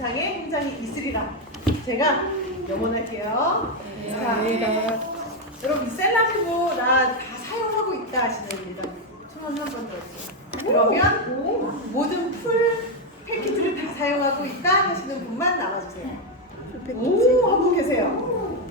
이상의 현장이 있으리라. 제가 영원할게요. 자, 여러분 셀라 피부 나 다 사용하고 있다 하시는 분들 손 한 번 더 주세요. 그러면 모든 풀 패키지를 다 사용하고 있다 하시는 분만 나와주세요. 오, 한 분 계세요.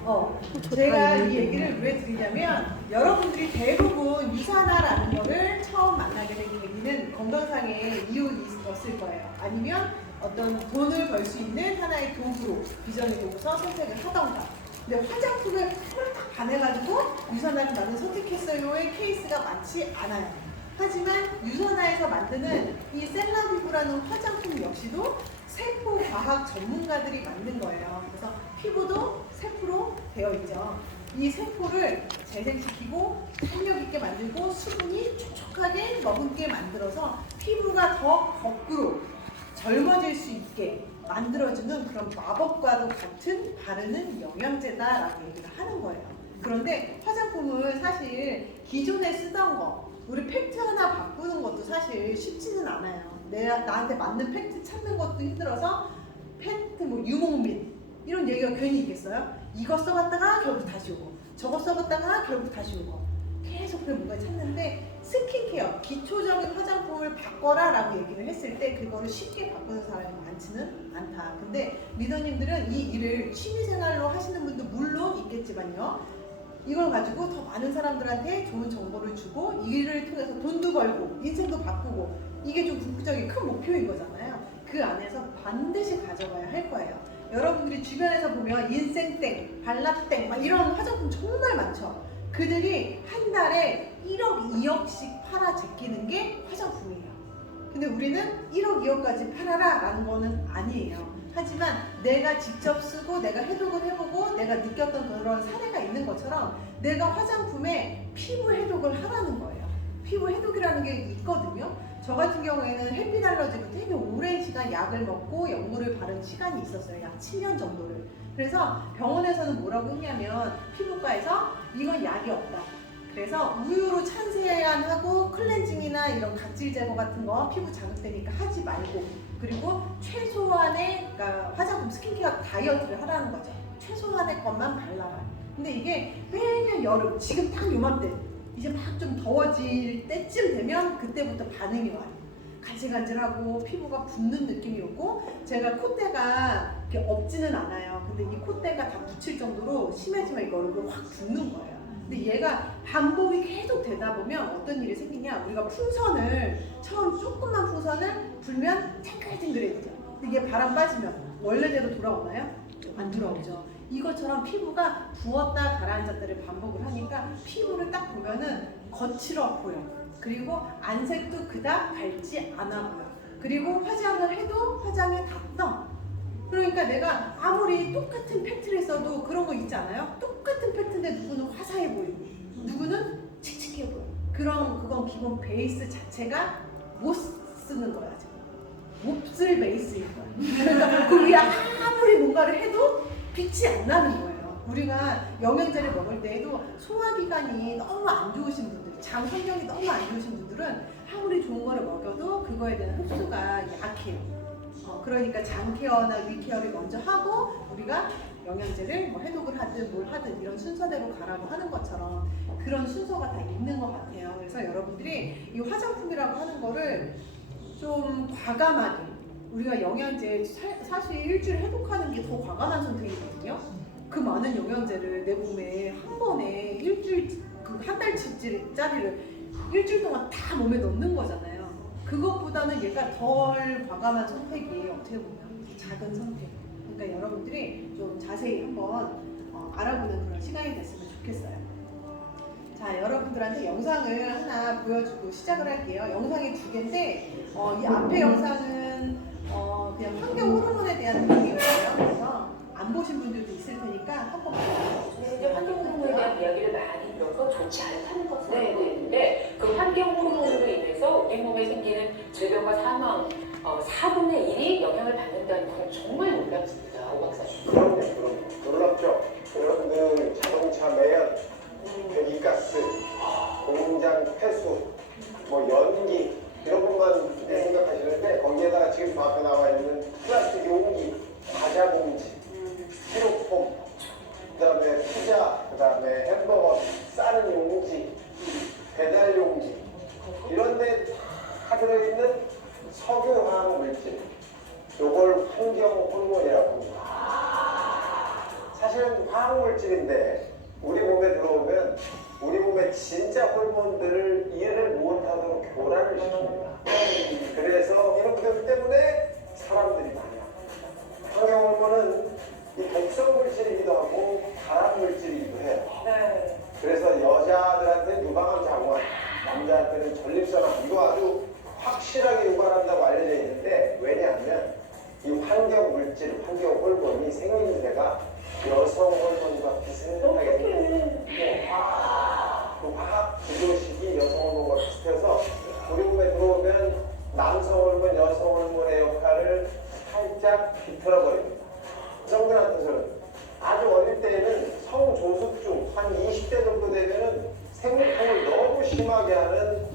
제가 이 얘기를 왜 드리냐면 여러분들이 대부분 유산화라는 거를 처음 만나게 된 계기는 건강상의 이유였을 거예요. 아니면 어떤 돈을 벌 수 있는 하나의 도구로 비전이 되고서 선택을 하던가. 근데 화장품을 홀딱 반해가지고 유산화를 나는 선택했어요의 케이스가 많지 않아요. 하지만 유산화에서 만드는 이 셀라비브라는 화장품 역시도 세포과학 전문가들이 만든 거예요. 그래서 피부도 세포로 되어 있죠. 이 세포를 재생시키고 탄력 있게 만들고 수분이 촉촉하게 머금게 만들어서 피부가 더 거꾸로 젊어질 수 있게 만들어주는 그런 마법과도 같은 바르는 영양제다라고 얘기를 하는 거예요. 그런데 화장품은 사실 기존에 쓰던 거 우리 팩트 하나 바꾸는 것도 사실 쉽지는 않아요. 나한테 맞는 팩트 찾는 것도 힘들어서 팩트 뭐 유목민 이런 얘기가 괜히 있겠어요? 이거 써봤다가 결국 다시 오고 저거 써봤다가 결국 다시 오고 계속 그래 뭔가 찾는데 스킨케어, 기초적인 화장품을 바꿔라 라고 얘기를 했을 때 그거를 쉽게 바꾸는 사람이 많지는 않다. 근데 리더님들은 이 일을 취미생활로 하시는 분도 물론 있겠지만요. 이걸 가지고 더 많은 사람들한테 좋은 정보를 주고 이 일을 통해서 돈도 벌고 인생도 바꾸고 이게 좀 궁극적인 큰 목표인 거잖아요. 그 안에서 반드시 가져가야 할 거예요. 여러분들이 주변에서 보면 인생땡, 발라땡 막 이런 화장품 정말 많죠. 그들이 한 달에 1억, 2억씩 팔아 제끼는 게 화장품이에요. 근데 우리는 1억, 2억까지 팔아라 라는 거는 아니에요. 하지만 내가 직접 쓰고 내가 해독을 해보고 내가 느꼈던 그런 사례가 있는 것처럼 내가 화장품에 피부 해독을 하라는 거예요. 피부 해독이라는 게 있거든요. 저 같은 경우에는 햇빛 알러지로 되게 오랜 시간 약을 먹고 연고를 바른 시간이 있었어요. 약 7년 정도를. 그래서 병원에서는 뭐라고 했냐면 피부과에서 이건 약이 없다. 그래서 우유로 찬세안하고 클렌징이나 이런 각질 제거 같은 거 피부 자극되니까 하지 말고 그리고 최소한의 그러니까 화장품 스킨케어 다이어트를 하라는 거죠. 최소한의 것만 발라라. 근데 이게 매년 여름 지금 딱 요맘때 이제 막 좀 더워질 때쯤 되면 그때부터 반응이 와요. 간질간질하고 피부가 붓는 느낌이 오고 제가 콧대가 이렇게 없지는 않아요. 근데 이 콧대가 다 붙일 정도로 심해지면 이거 얼굴 확 붓는 거예요. 근데 얘가 반복이 계속 되다 보면 어떤 일이 생기냐 우리가 풍선을 처음 조금만 풍선을 불면 탱글탱글해지죠. 근데 이게 바람 빠지면 원래대로 돌아오나요? 안 돌아오죠. 이것처럼 피부가 부었다 가라앉았다를 반복을 하니까 피부를 딱 보면은 거칠어 보여. 그리고 안색도 그닥 밝지 않아 보여. 그리고 화장을 해도 화장이 다 떠. 그러니까 내가 아무리 똑같은 팩트를 써도 그런 거 있지 않아요? 똑같은 팩트인데 누구는 화사해 보이고 누구는 칙칙해 보여. 그건 기본 베이스 자체가 못 쓰는 거야 지금. 못 쓸 베이스인 거야. 그 위에 아무리 뭔가를 해도 빛이 안 나는 거예요. 우리가 영양제를 먹을 때에도 소화기관이 너무 안 좋으신 분들, 장 환경이 너무 안 좋으신 분들은 아무리 좋은 거를 먹여도 그거에 대한 흡수가 약해요. 그러니까 장 케어나 위 케어를 먼저 하고 우리가 영양제를 뭐 해독을 하든 뭘 하든 이런 순서대로 가라고 하는 것처럼 그런 순서가 다 있는 것 같아요. 그래서 여러분들이 이 화장품이라고 하는 거를 좀 과감하게 우리가 영양제 사실 일주일 해독하는 게 더 과감한 선택이거든요. 그 많은 영양제를 내 몸에 한 번에 일주일 그 한 달치짜리를 일주일 동안 다 몸에 넣는 거잖아요. 그것보다는 얘가 덜 과감한 선택이 어떻게 보면 작은 선택. 그러니까 여러분들이 좀 자세히 한번 알아보는 그런 시간이 됐으면 좋겠어요. 자, 여러분들한테 영상을 하나 보여주고 시작을 할게요. 영상이 2개인데 이 앞에 영상은 그냥 환경 호르몬에 대한 내용이었어요. 그래서 안 보신 분들도 있을 테니까 한번 보세요. 이제 환경 호르몬에 대한 이야기를 많이 들어서 좋지 않다는 것을 알고 있는데 그 환경 호르몬으로 인해서 우리 몸에 생기는 질병과 사망 4분의 1이 영향을 받는다는 건 정말 놀랍습니다. 오 박사님. 그럼요. 놀랍죠. 여러분들 자동차 매연, 배기가스, 공장 폐수, 뭐 연기 이런 것만 생각하시는데 거기에다가 지금 앞에 나와 있는 플라스틱 용기 화학물질인데 우리 몸에 들어오면 우리 몸의 진짜 호르몬들을 이해를 못하도록 교란을 시킵니다. 그래서 이런 것 때문에 사람들이 많이 아픕니다. 환경 호르몬은 이 독성 물질이기도 하고 발암 물질이기도 해요. 네. 그래서 여자들한테는 유방암 장관, 남자한테는 전립선암, 이거 아주 확실하게 유발한다고 알려져 있는데, 왜냐하면 이 환경 물질, 환경 호르몬이 생김새가 여성 호르몬과 비슷하게 생겼어요. 그 화학 구조식이 여성 호르몬과 비슷해서 우리 몸에 들어오면 남성 호르몬, 여성 호르몬의 역할을 살짝 비틀어 버립니다. 여성들한테서는 아주 어릴 때에는 성조숙중 한 20대 정도 되면은 생리통을 너무 심하게 하는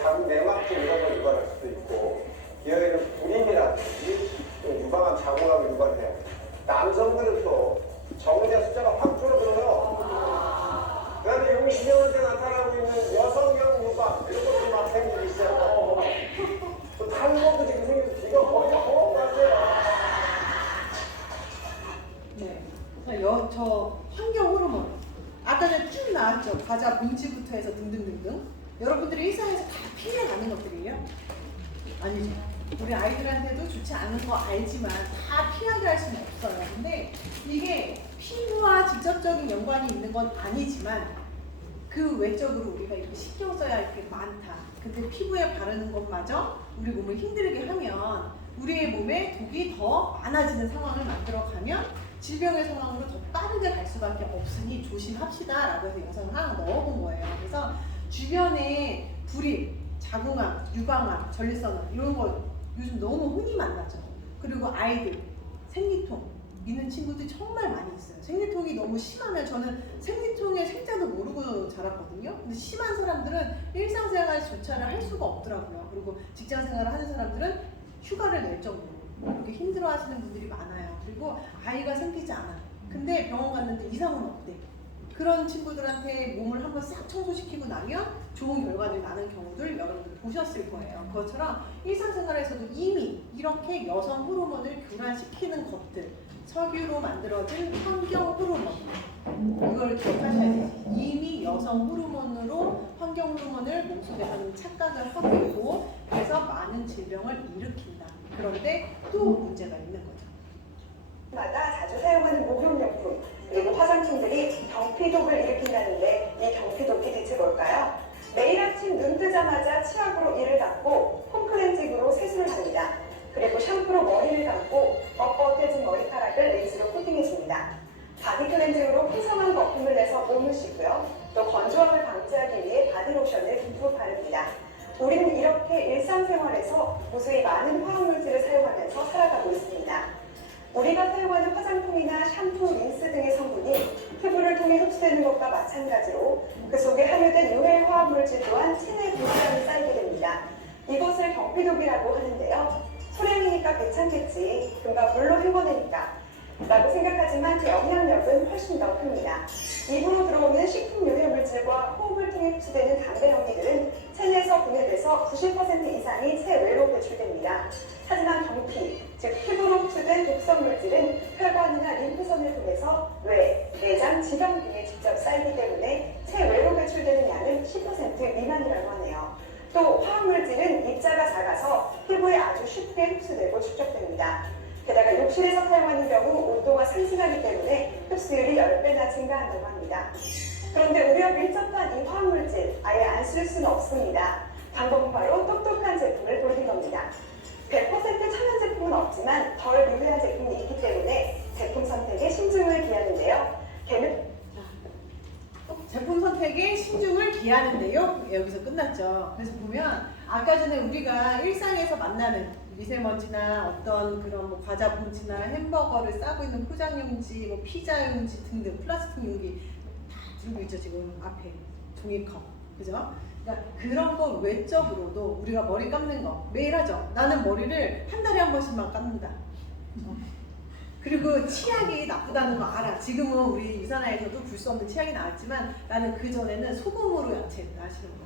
장 내막증 이런 걸 유발할 수도 있고, 여기는 불임이라든지 또 유방암, 자궁암을 유발해요. 남성들은 또 정자 숫자가 확 줄어들어요. 그다음에 용신형한테 나타나고 있는 여성형 유방 이런 것도 막 생기기 시작하고, 또 탈모도 지금 생겨서 귀가 거의 허업 같아요. 네. 저 환경 호르몬 아까 전에 쭉 나왔죠. 과자 봉지부터 해서 등등등등. 여러분들이 일상에서 다 피해가는 것들이에요? 아니죠. 우리 아이들한테도 좋지 않은 거 알지만 다 피하게 할 수는 없어요. 근데 이게 피부와 직접적인 연관이 있는 건 아니지만 그 외적으로 우리가 이렇게 신경 써야 할 게 많다. 근데 피부에 바르는 것마저 우리 몸을 힘들게 하면 우리의 몸에 독이 더 많아지는 상황을 만들어가면 질병의 상황으로 더 빠르게 갈 수밖에 없으니 조심합시다 라고 해서 영상을 하나 넣어본 거예요. 그래서 주변에 불임, 자궁암, 유방암, 전립선암 이런 거 요즘 너무 흔히 만나죠. 그리고 아이들 생리통 있는 친구들이 정말 많이 있어요. 생리통이 너무 심하면, 저는 생리통의 생자도 모르고 자랐거든요. 근데 심한 사람들은 일상생활조차를 할 수가 없더라고요. 그리고 직장생활을 하는 사람들은 휴가를 낼 정도로 그렇게 힘들어하시는 분들이 많아요. 그리고 아이가 생기지 않아. 근데 병원 갔는데 이상은 없대. 그런 친구들한테 몸을 한번 싹 청소시키고 나면 좋은 결과들이 나는 경우들 여러분들 보셨을 거예요. 그것처럼 일상생활에서도 이미 이렇게 여성 호르몬을 교란시키는 것들, 석유로 만들어진 환경 호르몬, 이걸 기억하셔야 돼요. 이미 여성 호르몬으로 환경 호르몬을 몸속에서는 착각을 하고 있고, 그래서 많은 질병을 일으킨다. 그런데 또 문제가 있는 거죠. 마다 자주 사용하는 목욕용품 그리고 화장품들이 경피독을 일으킨다는데, 이 경피독이 대체 뭘까요? 매일 아침 눈 뜨자마자 치약으로 이를 닦고 폼클렌징으로 세수를 합니다. 그리고 샴푸로 머리를 감고 뻣뻣해진 머리카락을 레이스로 코팅해줍니다. 바디 클렌징으로 풍성한 거품을 내서 몸을 씻고요. 또 건조함을 방지하기 위해 바디로션을 듬뿍 바릅니다. 우리는 이렇게 일상생활에서 무수히 많은 화학물질을 사용하면서 살아가고 있습니다. 우리가 사용하는 화장품이나 샴푸, 린스 등의 성분이 피부를 통해 흡수되는 것과 마찬가지로 그 속에 함유된 유해 화학물질 또한 체내 분출량이 쌓이게 됩니다. 이것을 경피독이라고 하는데요. 소량이니까 괜찮겠지, 금방 물로 헹궈내니까 라고 생각하지만 그 영향력은 훨씬 더 큽니다. 입으로 들어오는 식품 유해 물질과 호흡을 통해 흡수되는 담배 연기들은 체내에서 분해돼서 90% 이상이 체외로 배출됩니다. 하지만 경피, 즉 피부로 흡수된 독성 물질은 혈관이나 림프선을 통해서 뇌, 내장, 지방 등에 직접 쌓이기 때문에 체외로 배출되는 양은 10% 미만이라고 하네요. 또 화학물질은 입자가 작아서 피부에 아주 쉽게 흡수되고 축적됩니다. 게다가 욕실에서 사용하는 경우 온도가 상승하기 때문에 흡수율이 10배나 증가한다고 합니다. 그런데 우리와 밀접한 이 화학물질 아예 안 쓸 수는 없습니다. 방법은 바로 똑똑한 제품을 고르는 겁니다. 100% 천연 제품은 없지만 덜 유해한 제품이 있기 때문에 제품 선택에 신중을 기하는데요. 제품 선택에 신중을 기하는데요. 여기서 끝났죠. 그래서 보면 아까 전에 우리가 일상에서 만나는 미세먼지나 어떤 그런 뭐 과자 봉지나 햄버거를 싸고 있는 포장용지, 뭐 피자 용지 등등 플라스틱 용기 다 들고 있죠. 지금 앞에 종이컵, 그죠? 그러니까 그런 거 외적으로도 우리가 머리 감는 거 매일 하죠. 나는 머리를 한 달에 한 번씩만 감는다. 그리고 치약이 나쁘다는 거 알아. 지금은 우리 유산화에서도 볼 수 없는 치약이 나왔지만 나는 그 전에는 소금으로 야채했다 하시는 거.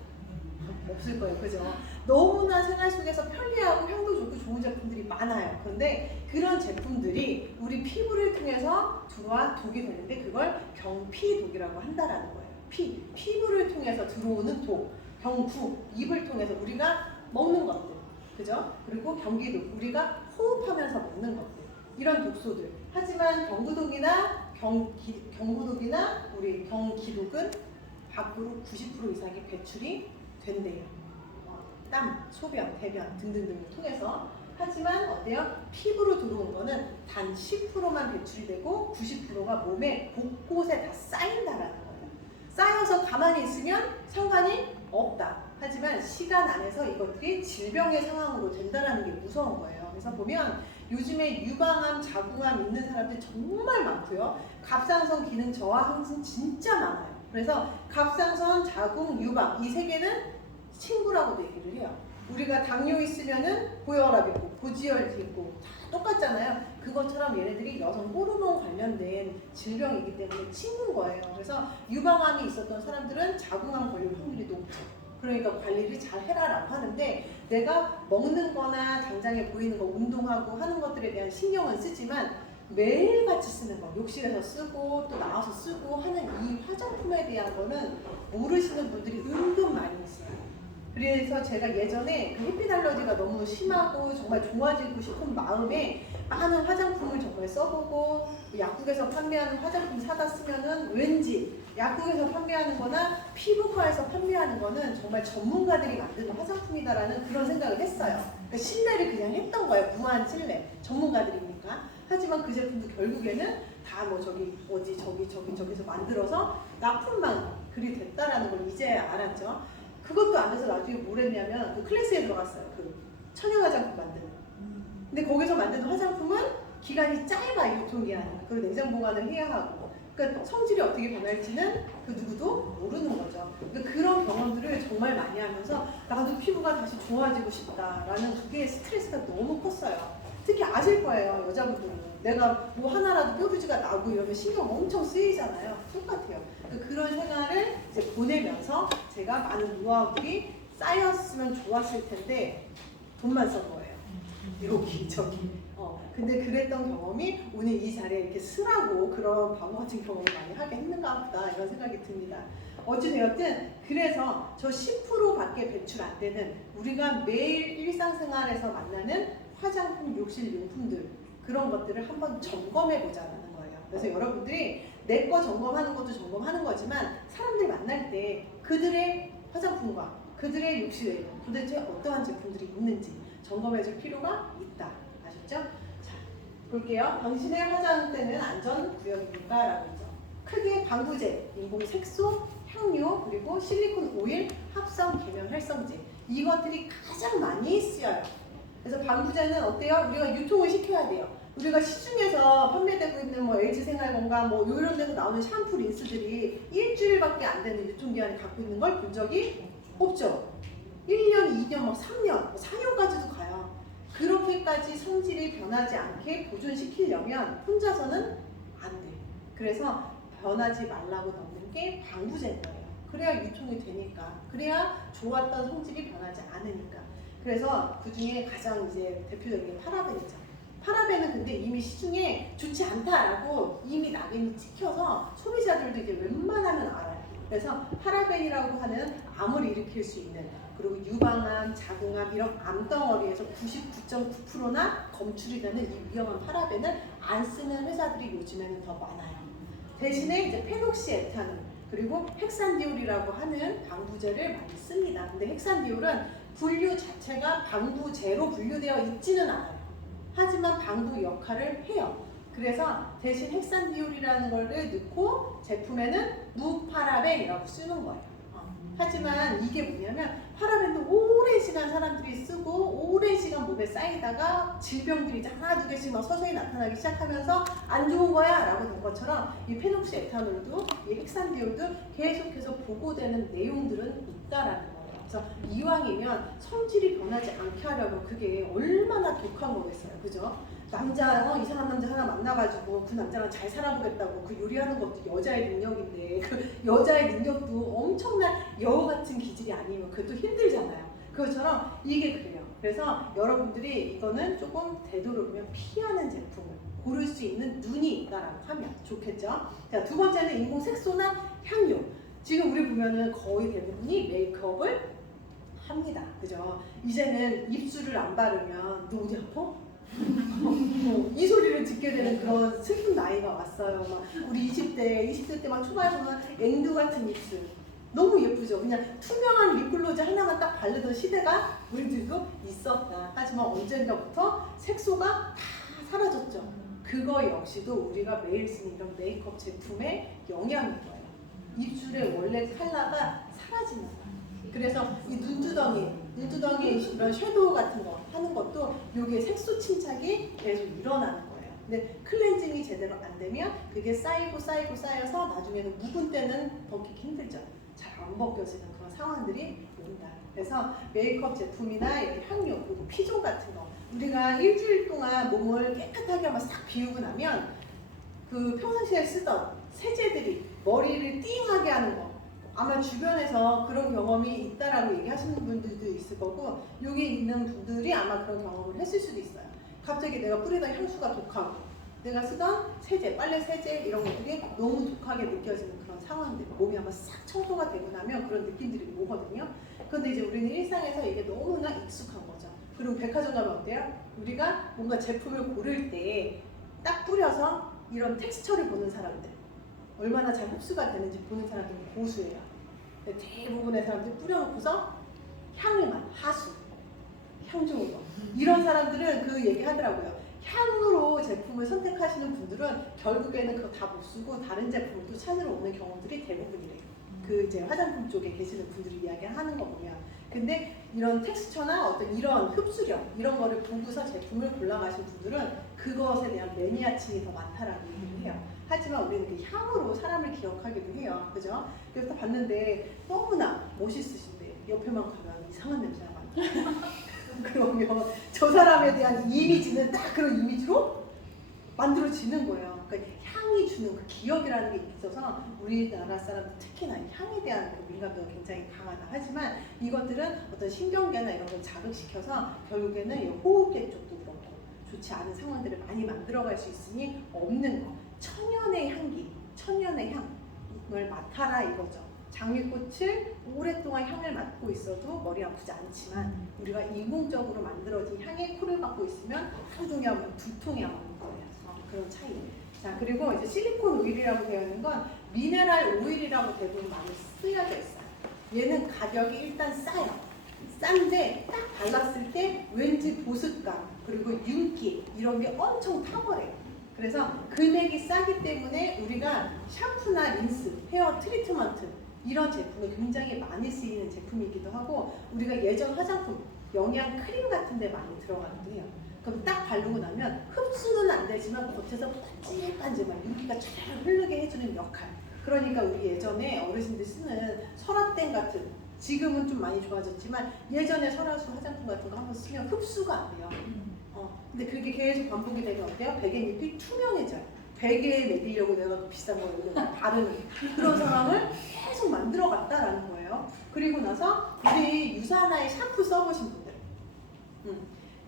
없을 거예요. 그죠? 너무나 생활 속에서 편리하고 향도 좋고 좋은 제품들이 많아요. 그런데 그런 제품들이 우리 피부를 통해서 들어와 독이 되는데 그걸 경피독이라고 한다라는 거예요. 피부를 통해서 들어오는 독, 경구, 입을 통해서 우리가 먹는 것들, 그죠? 그리고 경기독, 우리가 호흡하면서 먹는 것들, 이런 독소들. 하지만 경구독이나 경구독이나 우리 경기독은 밖으로 90% 이상의 배출이 된대요. 땀, 소변, 대변 등등등을 통해서. 하지만 어때요? 피부로 들어온 거는 단 10%만 배출이 되고 90%가 몸의 곳곳에 다 쌓인다라는 거예요. 쌓여서 가만히 있으면 상관이 없다. 하지만 시간 안에서 이것들이 질병의 상황으로 된다는 게 무서운 거예요. 그래서 보면 요즘에 유방암, 자궁암 있는 사람들 정말 많고요. 갑상선 기능 저하 항상 진짜 많아요. 그래서 갑상선, 자궁, 유방 이 세 개는 친구라고도 얘기를 해요. 우리가 당뇨 있으면은 고혈압 있고 고지혈 있고 다 똑같잖아요. 그것처럼 얘네들이 여성 호르몬 관련된 질병이기 때문에 친구인 거예요. 그래서 유방암이 있었던 사람들은 자궁암 걸릴 확률이 높죠. 그러니까 관리를 잘 해라라고 하는데 내가 먹는 거나 당장에 보이는 거 운동하고 하는 것들에 대한 신경은 쓰지만 매일같이 쓰는 거, 욕실에서 쓰고 또 나와서 쓰고 하는 이 화장품에 대한 거는 모르시는 분들이 은근 많이 있어요. 그래서 제가 예전에 그 햇빛 알러지가 너무 심하고 정말 좋아지고 싶은 마음에 많은 화장품을 정말 써보고 약국에서 판매하는 화장품 사다 쓰면은 왠지 약국에서 판매하는 거나 피부과에서 판매하는 거는 정말 전문가들이 만드는 화장품이다라는 그런 생각을 했어요. 그러니까 신뢰를 그냥 했던 거예요. 무한 신뢰. 전문가들이니까. 하지만 그 제품도 결국에는 다 뭐 저기서 만들어서 납품만 그리 됐다라는 걸 이제 알았죠. 그것도 안 돼서 나중에 뭘 했냐면 그 클래스에 들어갔어요. 그 천연 화장품 만드는. 근데 거기서 만드는 화장품은 기간이 짧아요. 유통기한이. 그리고 냉장 보관을 해야 하고. 그러니까 성질이 어떻게 변할지는 그 누구도 모르는 거죠. 그러니까 그런 경험들을 정말 많이 하면서 나도 피부가 다시 좋아지고 싶다라는 그게 스트레스가 너무 컸어요. 특히 아실 거예요. 여자분들은. 내가 뭐 하나라도 뾰루지가 나고 이러면 신경 엄청 쓰이잖아요. 똑같아요. 그런 생활을 이제 보내면서 제가 많은 노하우들이 쌓였으면 좋았을 텐데 돈만 쓴 거예요. 여기저기. 근데 그랬던 경험이 오늘 이 자리에 이렇게 쓰라고 그런 바보 같은 경험을 많이 하게 했는가 보다 이런 생각이 듭니다. 어찌되었든 그래서 저 10%밖에 배출 안 되는 우리가 매일 일상생활에서 만나는 화장품, 욕실 용품들 그런 것들을 한번 점검해 보자라는 거예요. 그래서 여러분들이 내 거 점검하는 것도 점검하는 거지만 사람들 만날 때 그들의 화장품과 그들의 욕실에 도대체 어떠한 제품들이 있는지 점검해 줄 필요가 있다. 아셨죠? 자, 볼게요. 당신의 화장대는 안전구역입니까? 라고 했죠. 크게 방부제, 인공 색소, 향료, 그리고 실리콘 오일, 합성 계면 활성제 이것들이 가장 많이 쓰여요. 그래서 방부제는 어때요? 우리가 유통을 시켜야 돼요. 우리가 시중에서 판매되고 있는 뭐 LG생활건강 뭐 이런 데서 나오는 샴푸 린스들이 일주일밖에 안 되는 유통기한을 갖고 있는 걸 본 적이 없죠. 1년, 2년, 뭐 3년, 4년까지도 가요. 그렇게까지 성질이 변하지 않게 보존시키려면 혼자서는 안 돼. 그래서 변하지 말라고 넣는 게 방부제인 거예요. 그래야 유통이 되니까. 그래야 좋았던 성질이 변하지 않으니까. 그래서 그 중에 가장 이제 대표적인 게 파라벤이죠. 파라벤은 근데 이미 시중에 좋지 않다라고 이미 낙인이 찍혀서 소비자들도 이제 웬만하면 알아요. 그래서 파라벤이라고 하는 암을 일으킬 수 있는 그리고 유방암, 자궁암 이런 암덩어리에서 99.9%나 검출이 되는 이 위험한 파라벤을 안 쓰는 회사들이 요즘에는 더 많아요. 대신에 이제 페녹시에탄올 그리고 헥산디올이라고 하는 방부제를 많이 씁니다. 근데 헥산디올은 분류 자체가 방부제로 분류되어 있지는 않아요. 하지만 방부 역할을 해요. 그래서 대신 헥산디올이라는 거를 넣고 제품에는 무파라벤이라고 쓰는 거예요. 하지만 이게 뭐냐면 파라벤도 오랜 시간 사람들이 쓰고 오랜 시간 몸에 쌓이다가 질병들이 하나 두 개씩 막 서서히 나타나기 시작하면서 안 좋은 거야 라고 된 것처럼 이 페녹시에탄올도 이 헥산디올도 계속해서 보고되는 내용들은 있다라는 거예요. 그래서 이왕이면 성질이 변하지 않게 하려면 그게 얼마나 독한 거겠어요. 그죠? 남자 이상한 남자 하나 만나가지고 그 남자랑 잘 살아보겠다고 그 요리하는 것도 여자의 능력인데 그 여자의 능력도 엄청난 여우 같은 기질이 아니면 그것도 힘들잖아요. 그것처럼 이게 그래요. 그래서 여러분들이 이거는 조금 되도록이면 피하는 제품을 고를 수 있는 눈이 있다라고 하면 좋겠죠. 자, 두 번째는 인공 색소나 향료. 지금 우리 보면은 거의 대부분이 메이크업을 합니다. 그죠? 이제는 입술을 안 바르면 너 어디 아파? 이 소리를 듣게 되는 그런 슬픈 나이가 왔어요. 막 우리 20대 때 막 초반에 보면 앵두 같은 입술. 너무 예쁘죠? 그냥 투명한 립글로즈 하나만 딱 바르던 시대가 우리들도 있었다. 하지만 언젠가부터 색소가 다 사라졌죠. 그거 역시도 우리가 매일 쓰는 이런 메이크업 제품의 영향인 거예요. 입술의 원래 컬러가 사라지는 거예요. 그래서 이 눈두덩이 이런 섀도우 같은 거 하는 것도 이게 색소 침착이 계속 일어나는 거예요. 근데 클렌징이 제대로 안 되면 그게 쌓여서 나중에는 묵은 때는 벗기기 힘들죠. 잘 안 벗겨지는 그런 상황들이 온다. 그래서 메이크업 제품이나 이렇게 향료 그리고 피조 같은 거 우리가 일주일 동안 몸을 깨끗하게 한번 싹 비우고 나면 그 평상시에 쓰던 세제들이 머리를 띵하게 하는 거 아마 주변에서 그런 경험이 있다라고 얘기하시는 분들도 있을 거고 여기 있는 분들이 아마 그런 경험을 했을 수도 있어요. 갑자기 내가 뿌리던 향수가 독하고 내가 쓰던 세제, 빨래 세제 이런 것들이 너무 독하게 느껴지는 그런 상황들 몸이 아마 싹 청소가 되고 나면 그런 느낌들이 오거든요. 그런데 이제 우리는 일상에서 이게 너무나 익숙한 거죠. 그리고 백화점 가면 어때요? 우리가 뭔가 제품을 고를 때 딱 뿌려서 이런 텍스처를 보는 사람들 얼마나 잘 흡수가 되는지 보는 사람들은 고수예요. 근데 대부분의 사람들이 뿌려놓고서 향만 하수, 향 좋은 거 이런 사람들은 그 얘기 하더라고요. 향으로 제품을 선택하시는 분들은 결국에는 그거 다 못 쓰고 다른 제품을 또 찾으러 오는 경우들이 대부분이래요. 그 이제 화장품 쪽에 계시는 분들이 이야기하는 거 보면. 근데 이런 텍스처나 어떤 이런 흡수력 이런 거를 보고서 제품을 골라가신 분들은 그것에 대한 매니아층이 더 많다라고 얘기를 해요. 하지만 우리는 그 향으로 사람을 기억하기도 해요. 그죠? 그래서 봤는데 너무나 멋있으신데 옆에만 가면 이상한 냄새가 많아요. 그러면 저 사람에 대한 이미지는 딱 그런 이미지로 만들어지는 거예요. 그러니까 향이 주는 그 기억이라는 게 있어서 우리나라 사람들 특히나 향에 대한 그 민감도가 굉장히 강하다. 하지만 이것들은 어떤 신경계나 이런 걸 자극시켜서 결국에는 이 호흡계 쪽도 그렇고 좋지 않은 상황들을 많이 만들어갈 수 있으니 없는 거. 천연의 향기, 천연의 향을 맡아라 이거죠. 장미꽃을 오랫동안 향을 맡고 있어도 머리 아프지 않지만 우리가 인공적으로 만들어진 향에 코를 막고 있으면 하루 종일 하면 두통이 오는 거예요. 그런 차이. 자, 그리고 이제 실리콘 오일이라고 되어 있는 건 미네랄 오일이라고 대부분 많이 쓰여져 있어요. 얘는 가격이 일단 싸요. 싼데 딱 발랐을 때 왠지 보습감 그리고 윤기 이런 게 엄청 탁월해요. 그래서 금액이 싸기 때문에 우리가 샴푸나 린스, 헤어 트리트먼트 이런 제품이 굉장히 많이 쓰이는 제품이기도 하고 우리가 예전 화장품, 영양 크림 같은 데 많이 들어가기도 해요. 그럼 딱 바르고 나면 흡수는 안 되지만 겉에서 반질반질만 윤기가 쫙 흐르게 해주는 역할. 그러니까 우리 예전에 어르신들 쓰는 설화땡 같은 지금은 좀 많이 좋아졌지만 예전에 설화수 화장품 같은 거 한번 쓰면 흡수가 안 돼요. 근데 그게 계속 반복이 되면 어때요? 베갯잎이 투명해져요. 베개에 먹이려고 내가 그 비싼 걸 여기다 바르는 그런 상황을 계속 만들어갔다라는 거예요. 그리고 나서 우리 유산화의 샴푸 써보신 분들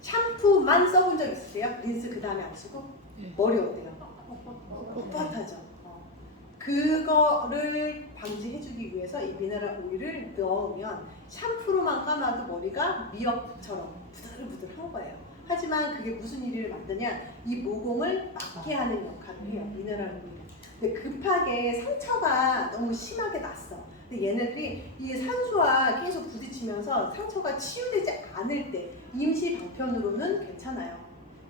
샴푸만 써본 적 있으세요? 린스 그 다음에 안 쓰고? 머리 어때요? 뻣뻣하죠. 그거를 방지해주기 위해서 이 미네랄 오일을 넣으면 샴푸로만 감아도 머리가 미역처럼 부들부들한 거예요. 하지만 그게 무슨 일을 만드냐? 이 모공을 막게 하는 역할을 해요. 미네랄 오일. 근데 급하게 상처가 너무 심하게 났어. 근데 얘네들이 이 산소와 계속 부딪히면서 상처가 치유되지 않을 때 임시 방편으로는 괜찮아요.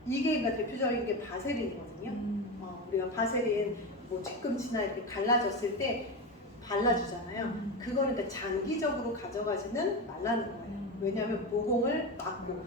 이게 그러니까 대표적인 게 바세린이거든요. 우리가 바세린 뭐 뒤꿈치나 이렇게 갈라졌을 때 발라주잖아요. 그거는 그러니까 장기적으로 가져가지는 말라는 거예요. 왜냐하면 모공을 막고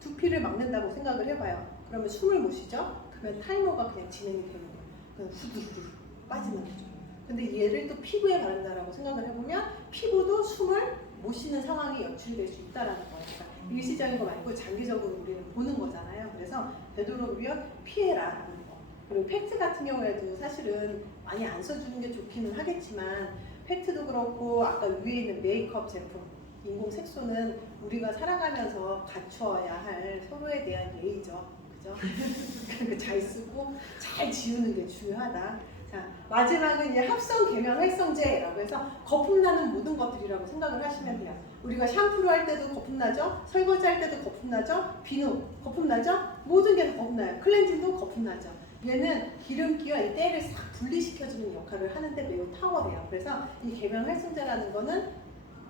두피를 막는다고 생각을 해봐요. 그러면 숨을 못 쉬죠? 그러면 탈모가 그냥 진행이 되는 거예요. 그냥 후두후두 빠지는 거죠. 근데 얘를 또 피부에 바른다라고 생각을 해보면 피부도 숨을 못 쉬는 상황이 연출될 수 있다는 거예요. 그러니까 일시적인 거 말고 장기적으로 우리는 보는 거잖아요. 그래서 되도록이면 피해라라는 거. 그리고 팩트 같은 경우에도 사실은 많이 안 써주는 게 좋기는 하겠지만 팩트도 그렇고 아까 위에 있는 메이크업 제품, 인공 색소는 우리가 살아가면서 갖추어야 할 서로에 대한 예의죠. 그죠? 잘 쓰고 잘 지우는 게 중요하다. 자, 마지막은 이제 합성 계면 활성제라고 해서 거품 나는 모든 것들이라고 생각을 하시면 돼요. 우리가 샴푸를 할 때도 거품 나죠? 설거지 할 때도 거품 나죠? 비누 거품 나죠? 모든 게 다 거품 나요. 클렌징도 거품 나죠. 얘는 기름기와 이 때를 싹 분리시켜주는 역할을 하는데 매우 탁월해요. 그래서 이 계면 활성제라는 거는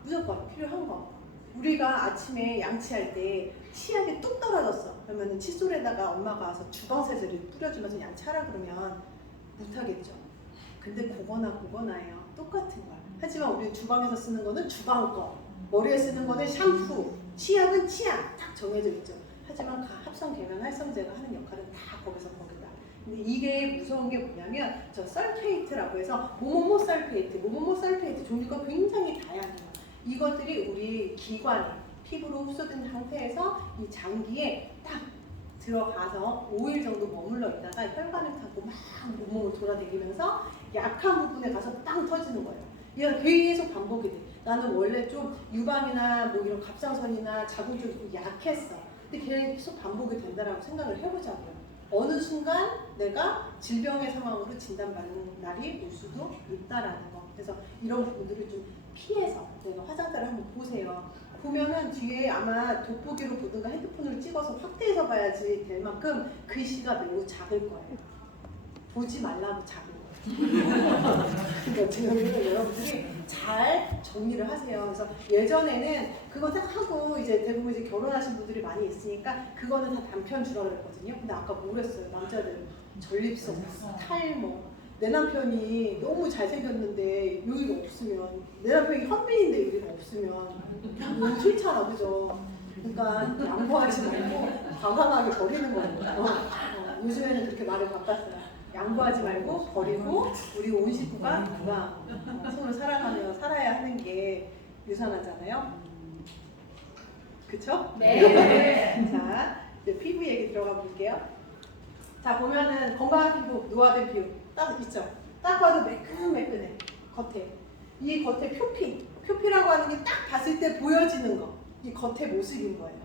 무조건 필요한 거. 우리가 아침에 양치할 때 치약이 뚝 떨어졌어. 그러면 칫솔에다가 엄마가 와서 주방세제를 뿌려주면서 양치하라 그러면 못하겠죠. 근데 그거나예요. 똑같은 거야. 하지만 우리 주방에서 쓰는 거는 주방 거, 머리에 쓰는 거는 샴푸, 치약은 치약 딱 정해져 있죠. 하지만 합성 계면 활성제가 하는 역할은 다 거기다. 근데 이게 무서운 게 뭐냐면 저 설페이트라고 해서 모모모 설페이트 종류가 굉장히 다양해요. 이것들이 우리 기관에 피부로 흡수된 상태에서 이 장기에 딱 들어가서 5일 정도 머물러 있다가 혈관을 타고 막 몸으로 돌아다니면서 약한 부분에 가서 땅 터지는 거예요. 이건 계속 반복이 돼. 나는 원래 좀 유방이나 뭐 이런 갑상선이나 자궁 쪽이 좀 약했어. 근데 계속 반복이 된다라고 생각을 해보자고요. 어느 순간 내가 질병의 상황으로 진단받는 날이 올 수도 있다라는 거. 그래서 이런 부분들을 좀 피해서 내가 화장대를 한번 보세요. 보면은 뒤에 아마 돋보기로 보든가 핸드폰으로 찍어서 확대해서 봐야지 될 만큼 글씨가 매우 작을 거예요. 보지 말라고 작은 거예요. 그러니까 지금 여러분들이 잘 정리를 하세요. 그래서 예전에는 그거 딱 하고 이제 대부분 이제 결혼하신 분들이 많이 있으니까 그거는 다 남편 주라 그랬거든요. 근데 아까 뭐랬어요? 남자들 전립선, 탈모. 내 남편이 너무 잘생겼는데 여기가 없으면, 내 남편이 현빈인데 여기가 없으면 너무 싫잖아, 그죠? 그러니까 양보하지 말고 과감하게 버리는 거예요. 요즘에는 그렇게 말을 바꿨어요. 양보하지 말고 버리고 우리 온 식구가 서로 사랑하며 살아야 하는 게 유산하잖아요. 그쵸? 네. 자, 이제 피부 얘기 들어가 볼게요. 자, 보면은 건강한 피부, 노화된 피부 딱 있죠? 딱 봐도 매끈매끈해. 겉에. 이 겉에 표피라고 하는 게 딱 봤을 때 보여지는 거. 이 겉의 모습인 거예요.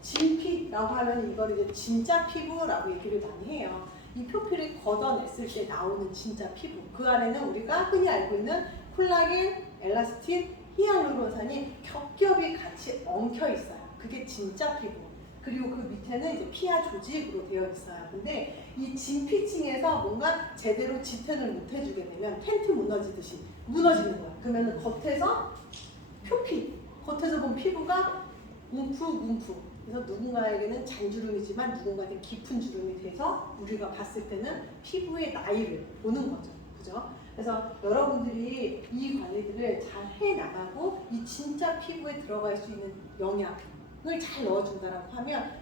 진피라고 하면 이걸 이제 진짜 피부라고 얘기를 많이 해요. 이 표피를 걷어냈을 때 나오는 진짜 피부. 그 안에는 우리가 흔히 알고 있는 콜라겐, 엘라스틴, 히알루론산이 겹겹이 같이 엉켜 있어요. 그게 진짜 피부. 그리고 그 밑에는 이제 피하 조직으로 되어 있어요. 근데 이 진피층에서 뭔가 제대로 지탱을 못 해주게 되면 텐트 무너지듯이 무너지는 거야. 그러면 겉에서 겉에서 본 피부가 움푹. 그래서 누군가에게는 잔주름이지만 누군가에게는 깊은 주름이 돼서 우리가 봤을 때는 피부의 나이를 보는 거죠. 그죠? 그래서 여러분들이 이 관리들을 잘 해나가고 이 진짜 피부에 들어갈 수 있는 영양을 잘 넣어준다라고 하면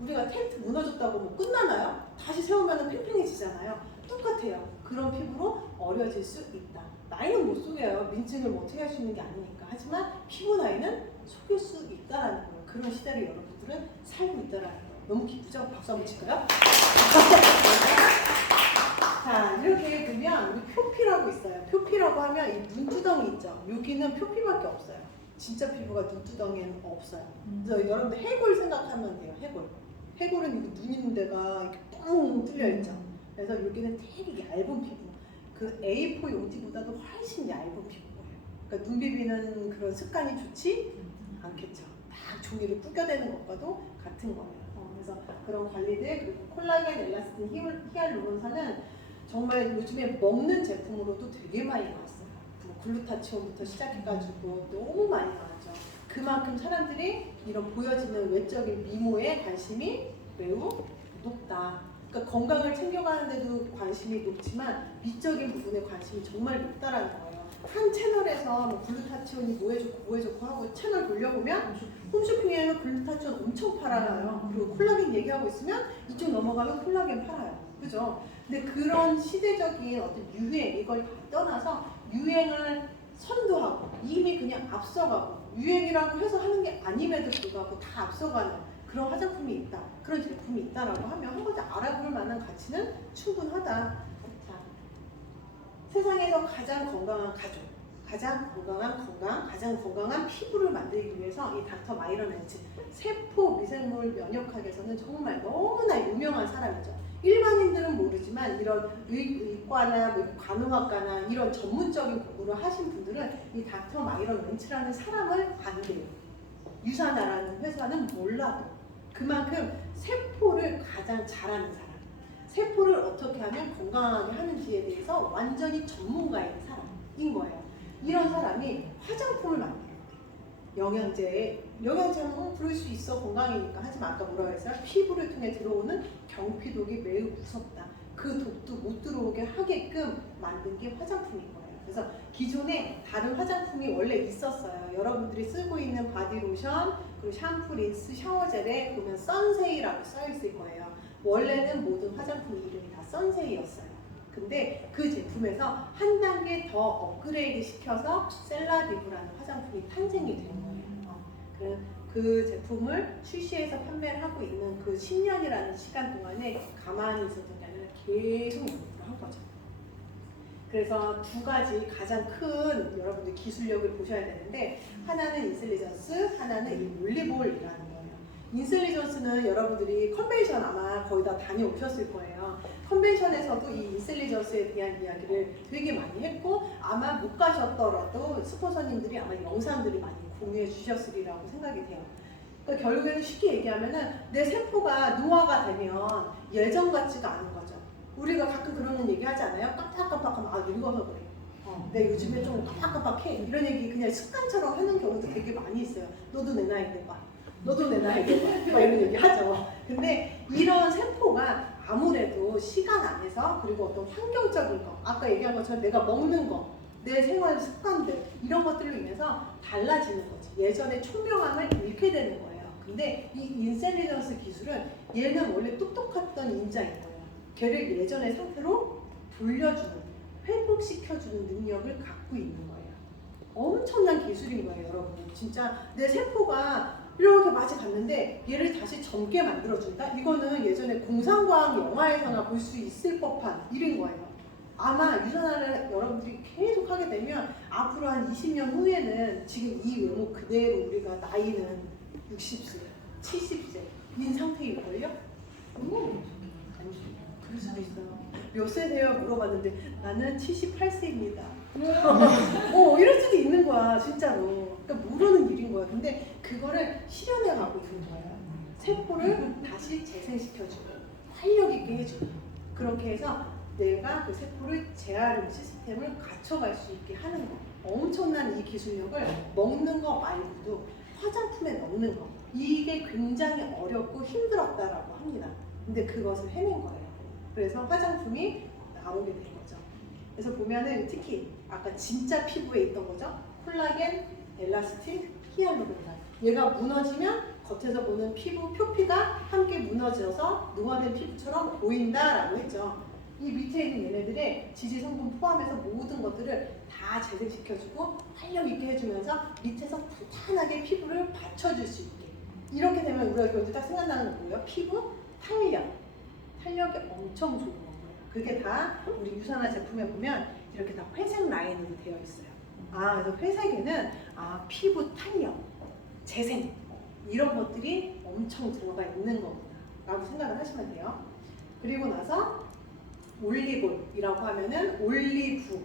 우리가 텐트 무너졌다고 뭐 끝나나요? 다시 세우면 팽팽해지잖아요. 똑같아요. 그런 피부로 어려질 수 있다. 나이는 못 속여요. 민증을 뭐 어떻게 할 수 있는 게 아니니까. 하지만 피부 나이는 속일 수 있다라는 거예요. 그런 시대를 여러분들은 살고 있다라는 거예요. 너무 기쁘죠? 박수 한번 칠까요? 자, 이렇게 보면 우리 표피라고 있어요. 표피라고 하면 이 눈두덩이 있죠? 여기는 표피밖에 없어요. 진짜 피부가 눈두덩이에는 없어요. 그래서 여러분들 해골 생각하면 돼요. 해골은 여기 눈 있는 데가 이렇게 뻥 뚫려 있죠. 그래서 여기는 되게 얇은 피부. 그 A4 용지보다도 훨씬 얇은 피부예요. 그러니까 눈 비비는 그런 습관이 좋지 않겠죠. 막 종이를 꾸겨대는 것과도 같은 거예요. 그래서 그런 관리들, 그리고 콜라겐, 엘라스틴, 히알루론산은 정말 요즘에 먹는 제품으로도 되게 많이 나왔어요. 뭐 글루타치온부터 시작해가지고 너무 많이 나왔죠. 그만큼 사람들이 이런 보여지는 외적인 미모에 관심이 매우 높다. 그러니까 건강을 챙겨가는데도 관심이 높지만 미적인 부분에 관심이 정말 높다라는 거예요. 한 채널에서 뭐 글루타치온이 뭐에 좋고 하고 채널 돌려보면 홈쇼핑에는 글루타치온 엄청 팔아요. 그리고 콜라겐 얘기하고 있으면 이쪽 넘어가면 콜라겐 팔아요. 그죠? 근데 그런 시대적인 어떤 유행, 이걸 다 떠나서 유행을 선도하고 이미 그냥 앞서가고 유행이라고 해서 하는 게 아님에도 불구하고 다 앞서가는 그런 화장품이 있다, 그런 제품이 있다라고 하면 한 번도 알아볼 만한 가치는 충분하다. 자, 세상에서 가장 건강한 가족, 가장 건강한 건강, 가장 건강한 피부를 만들기 위해서 이 닥터 마이런 렌츠 세포 미생물 면역학에서는 정말 너무나 유명한 사람이죠. 일반인들은 모르지만 이런 의과나 뭐 간호학과나 이런 전문적인 공부를 하신 분들은 이 닥터 마이런 렌츠라는 사람을 안돼요. 유사나라는 회사는 몰라도 그만큼 세포를 가장 잘하는 사람, 세포를 어떻게 하면 건강하게 하는지에 대해서 완전히 전문가인 사람인 거예요. 이런 사람이 화장품을 만들어요. 영양제는 부를 수 있어 건강이니까. 하지만 아까 뭐라고 했어요? 피부를 통해 들어오는 경피독이 매우 무섭다. 그 독도 못 들어오게 하게끔 만든 게 화장품인 거예요. 그래서 기존에 다른 화장품이 원래 있었어요. 여러분들이 쓰고 있는 바디로션, 그리고 샴푸, 린스, 샤워젤에 보면 선세이라고 써 있을 거예요. 원래는 모든 화장품 이름이 다 선세이였어요. 근데 그 제품에서 한 단계 더 업그레이드 시켜서 셀라디브라는 화장품이 탄생이 된 거예요. 그 제품을 출시해서 판매를 하고 있는 그 10년이라는 시간 동안에 가만히 있었던 게 아니라 계속 연구를 한 거죠. 그래서 두 가지 가장 큰 여러분들 기술력을 보셔야 되는데, 하나는 인셀리전스, 하나는 이 몰리볼이라는 거예요. 인셀리전스는 여러분들이 컨벤션 아마 거의 다 다녀오셨을 거예요. 컨벤션에서도 이 인셀리전스에 대한 이야기를 되게 많이 했고, 아마 못 가셨더라도 스폰서님들이 아마 영상들을 많이 공유해 주셨으리라고 생각이 돼요. 그러니까 결국에는 쉽게 얘기하면은 내 세포가 노화가 되면 예전 같지가 않은 거죠. 우리가 가끔 그런 얘기 하지 않아요? 깜빡깜빡하면 아 늙어서 그래. 내 요즘에 좀 깜빡깜빡해. 이런 얘기 그냥 습관처럼 하는 경우도 되게 많이 있어요. 너도 내 나이 때 봐. 너도 내 나이 때 봐. 막 이런 얘기 하죠. 근데 이런 세포가 아무래도 시간 안에서, 그리고 어떤 환경적인 거, 아까 얘기한 것처럼 내가 먹는 거, 내 생활 습관들, 이런 것들로 인해서 달라지는 거지. 예전에 총명함을 잃게 되는 거예요. 근데 이 인셀리전스 기술은 얘는 원래 똑똑했던 인자인 거예요. 걔를 예전의 상태로 돌려주는, 회복시켜주는 능력을 갖고 있는 거예요. 엄청난 기술인 거예요, 여러분. 진짜 내 세포가 이렇게 맛이 갔는데 얘를 다시 젊게 만들어준다? 이거는 예전에 공상과학 영화에서나 볼 수 있을 법한 일인 거예요. 아마 유전화를 여러분들이 계속 하게 되면 앞으로 한 20년 후에는 지금 이 외모 그대로 우리가 나이는 60세, 70세인 상태일걸요? 그럴 수도 있어요. 몇 세세요? 물어봤는데 나는 78세입니다. 이럴 수도 있는 거야, 진짜로. 그러니까 모르는 일인 거야. 근데 그거를 실현해 가고 있는 거예요. 세포를 다시 재생시켜주고 활력 있게 해주고, 그렇게 해서 내가 그 세포를 재활용 시스템을 갖춰갈 수 있게 하는 거. 엄청난 이 기술력을 먹는 거 말고도 화장품에 넣는 거, 이게 굉장히 어렵고 힘들었다라고 합니다. 근데 그것을 해낸 거예요. 그래서 화장품이 나오게 된 거죠. 그래서 보면은 특히 아까 진짜 피부에 있던 거죠. 콜라겐, 엘라스틴, 히알루론산. 얘가 무너지면 겉에서 보는 피부 표피가 함께 무너져서 노화된 피부처럼 보인다라고 했죠. 이 밑에 있는 얘네들의 지지 성분 포함해서 모든 것들을 다 재생시켜주고 활력 있게 해주면서 밑에서 탄탄하게 피부를 받쳐줄 수 있게. 이렇게 되면 우리가 먼저 딱 생각나는 건 뭐예요? 피부 탄력. 탄력이 엄청 좋은 거예요. 그게 다 우리 유산화 제품에 보면 이렇게 다 회색 라인으로 되어 있어요. 그래서 회색에는 피부 탄력, 재생 이런 것들이 엄청 들어가 있는 거구나 라고 생각을 하시면 돼요. 그리고 나서 올리볼이라고 하면은 올리브,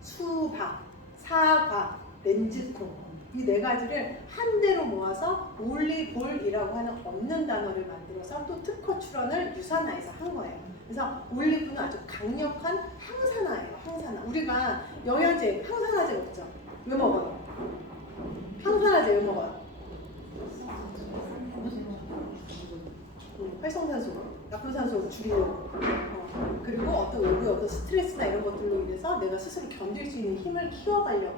수박, 사과, 렌즈콩, 이 네 가지를 한 대로 모아서 올리볼이라고 하는 없는 단어를 만들어서 또 특허 출원을 유산화해서 한 거예요. 그래서 올리브는 아주 강력한 항산화예요. 항산화. 우리가 영양제, 항산화제 먹죠? 왜 먹어요? 항산화제 왜 먹어요? 활성산소, 나쁜 줄이려고. 그리고 어떤 외부의 어떤 스트레스나 이런 것들로 인해서 내가 스스로 견딜 수 있는 힘을 키워가려고,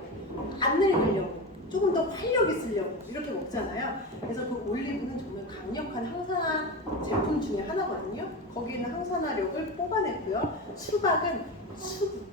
안 늙으려고, 조금 더 활력 있으려고 이렇게 먹잖아요. 그래서 그 올리브는 정말 강력한 항산화 제품 중에 하나거든요. 거기에 있는 항산화력을 뽑아냈고요. 수박은 수분.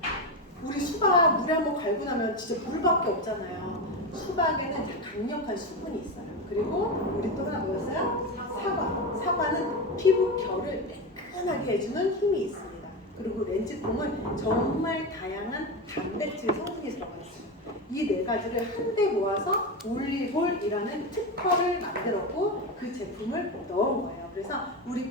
우리 수박 물에 한번 갈고 나면 진짜 물밖에 없잖아요. 수박에는 강력한 수분이 있어요. 그리고 우리 또 하나 뭐였어요? 사과는 피부 결을 매끈하게 해주는 힘이 있습니다. 그리고 렌즈폼은 정말 다양한 단백질 성분이 들어가 있습니다. 이 네 가지를 한데 모아서 올리볼이라는 특허를 만들었고 그 제품을 넣은 거예요. 그래서 우리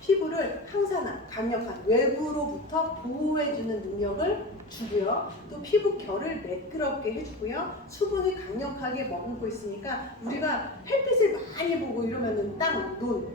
피부를 항산화, 강력한 외부로부터 보호해주는 능력을 주고요. 또 피부 결을 매끄럽게 해주고요. 수분을 강력하게 머금고 있으니까 우리가 햇빛을 많이 보고 이러면은 땅, 눈,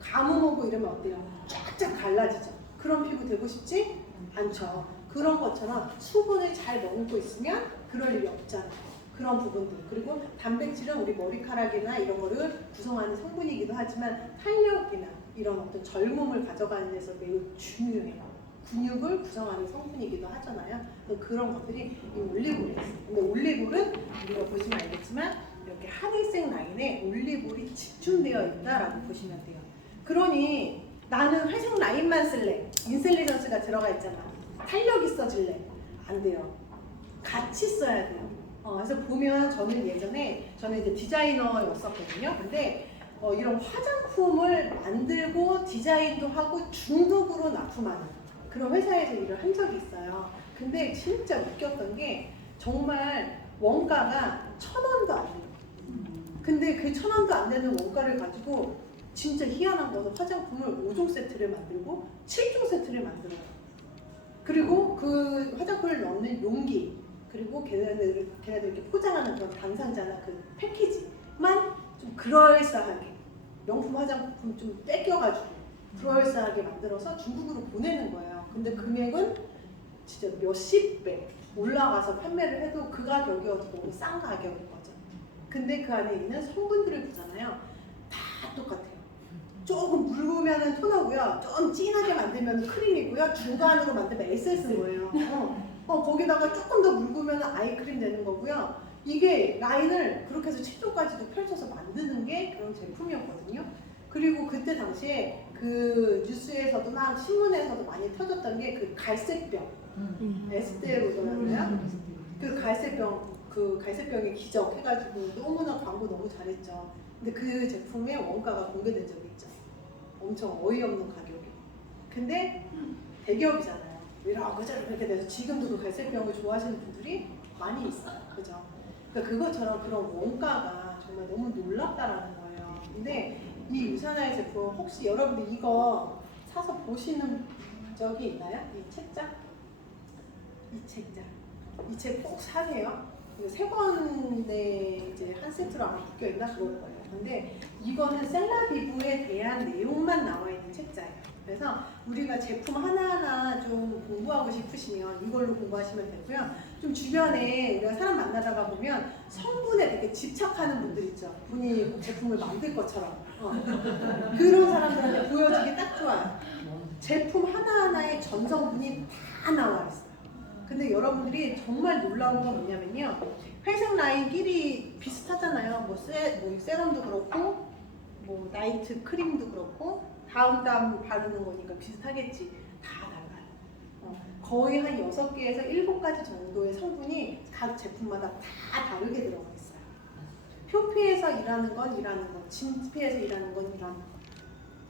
가뭄 오고 이러면 어때요? 쫙쫙 갈라지죠. 그런 피부 되고 싶지 않죠. 그런 것처럼 수분을 잘 머금고 있으면 그럴 일이 없잖아요. 그런 부분들. 그리고 단백질은 우리 머리카락이나 이런 거를 구성하는 성분이기도 하지만 탄력이나 이런 어떤 젊음을 가져가는 데서 매우 중요해요. 근육을 구성하는 성분이기도 하잖아요. 그런 것들이 이 올리볼에 있어요. 근데 올리볼은 우리가 보시면 알겠지만 이렇게 하늘색 라인에 올리볼이 집중되어 있다라고 보시면 돼요. 그러니 나는 회색 라인만 쓸래. 인셀리전스가 들어가 있잖아. 탄력 있어질래. 안 돼요. 같이 써야 돼요. 그래서 보면 저는 예전에 저는 이제 디자이너였었거든요. 근데 이런 화장품을 만들고 디자인도 하고 중독으로 납품하는 그런 회사에서 일을 한 적이 있어요. 근데 진짜 웃겼던 게 정말 원가가 1,000원도 안 돼요. 근데 그 1,000원도 안 되는 원가를 가지고 진짜 희한한 거는 화장품을 5종 세트를 만들고 7종 세트를 만들어요. 그리고 그 화장품을 넣는 용기 그리고 걔네들 이렇게 포장하는 그런 단상자나 그 패키지만 좀 그럴싸하게 명품 화장품 좀 뺏겨가지고 그럴싸하게 만들어서 중국으로 보내는 거예요. 근데 금액은 진짜 몇십 배 올라가서 판매를 해도 그 가격이 너무 싼 가격인 거죠. 근데 그 안에 있는 성분들을 보잖아요. 다 똑같아요. 조금 묽으면 톤하고요. 좀 진하게 만들면 크림이고요. 중간으로 만들면 에센스인 거예요. 거기다가 조금 더 묽으면 아이크림 되는 거고요. 이게 라인을 그렇게 해서 7종까지도 펼쳐서 만드는 게 그런 제품이었거든요. 그리고 그때 당시에 그 뉴스에서도 막 신문에서도 많이 터졌던 게 그 갈색병, 에스테로더라고요. 그 갈색병의 기적 해가지고 너무나 광고 너무 잘했죠. 근데 그 제품의 원가가 공개된 적이 있죠. 엄청 어이없는 가격이. 근데 대기업이잖아요. 이렇게 돼서 지금도 그 갈색병을 좋아하시는 분들이 많이 있어요. 그죠? 그러니까 그것처럼 그런 원가가 정말 너무 놀랍다라는 거예요. 근데 이 유산화의 제품 혹시 여러분들 이거 사서 보시는 적이 있나요? 이 책장? 이 책 꼭 사세요. 이거 3권에 이제 한 세트로 아마 묶여 있나 그럴 거예요. 근데 이거는 셀라비부에 대한 내용만 나와 있는 책자예요. 그래서 우리가 제품 하나하나 좀 공부하고 싶으시면 이걸로 공부하시면 되고요. 좀 주변에 우리가 사람 만나다가 보면 성분에 되게 집착하는 분들 있죠. 본인이 제품을 만들 것처럼. 그런 사람들한테 보여주기 딱 좋아요. 제품 하나하나에 전성분이 다 나와 있어요. 근데 여러분들이 정말 놀라운 건 뭐냐면요. 회색 라인끼리 비슷하잖아요. 뭐 세럼도 그렇고 뭐 나이트 크림도 그렇고 다음 바르는 거니까 비슷하겠지. 다 달라요. 거의 한 6개에서 7가지 정도의 성분이 각 제품마다 다 다르게 들어가 있어요. 표피에서 일하는 건 일하는 것, 진피에서 일하는 건 일하는 것.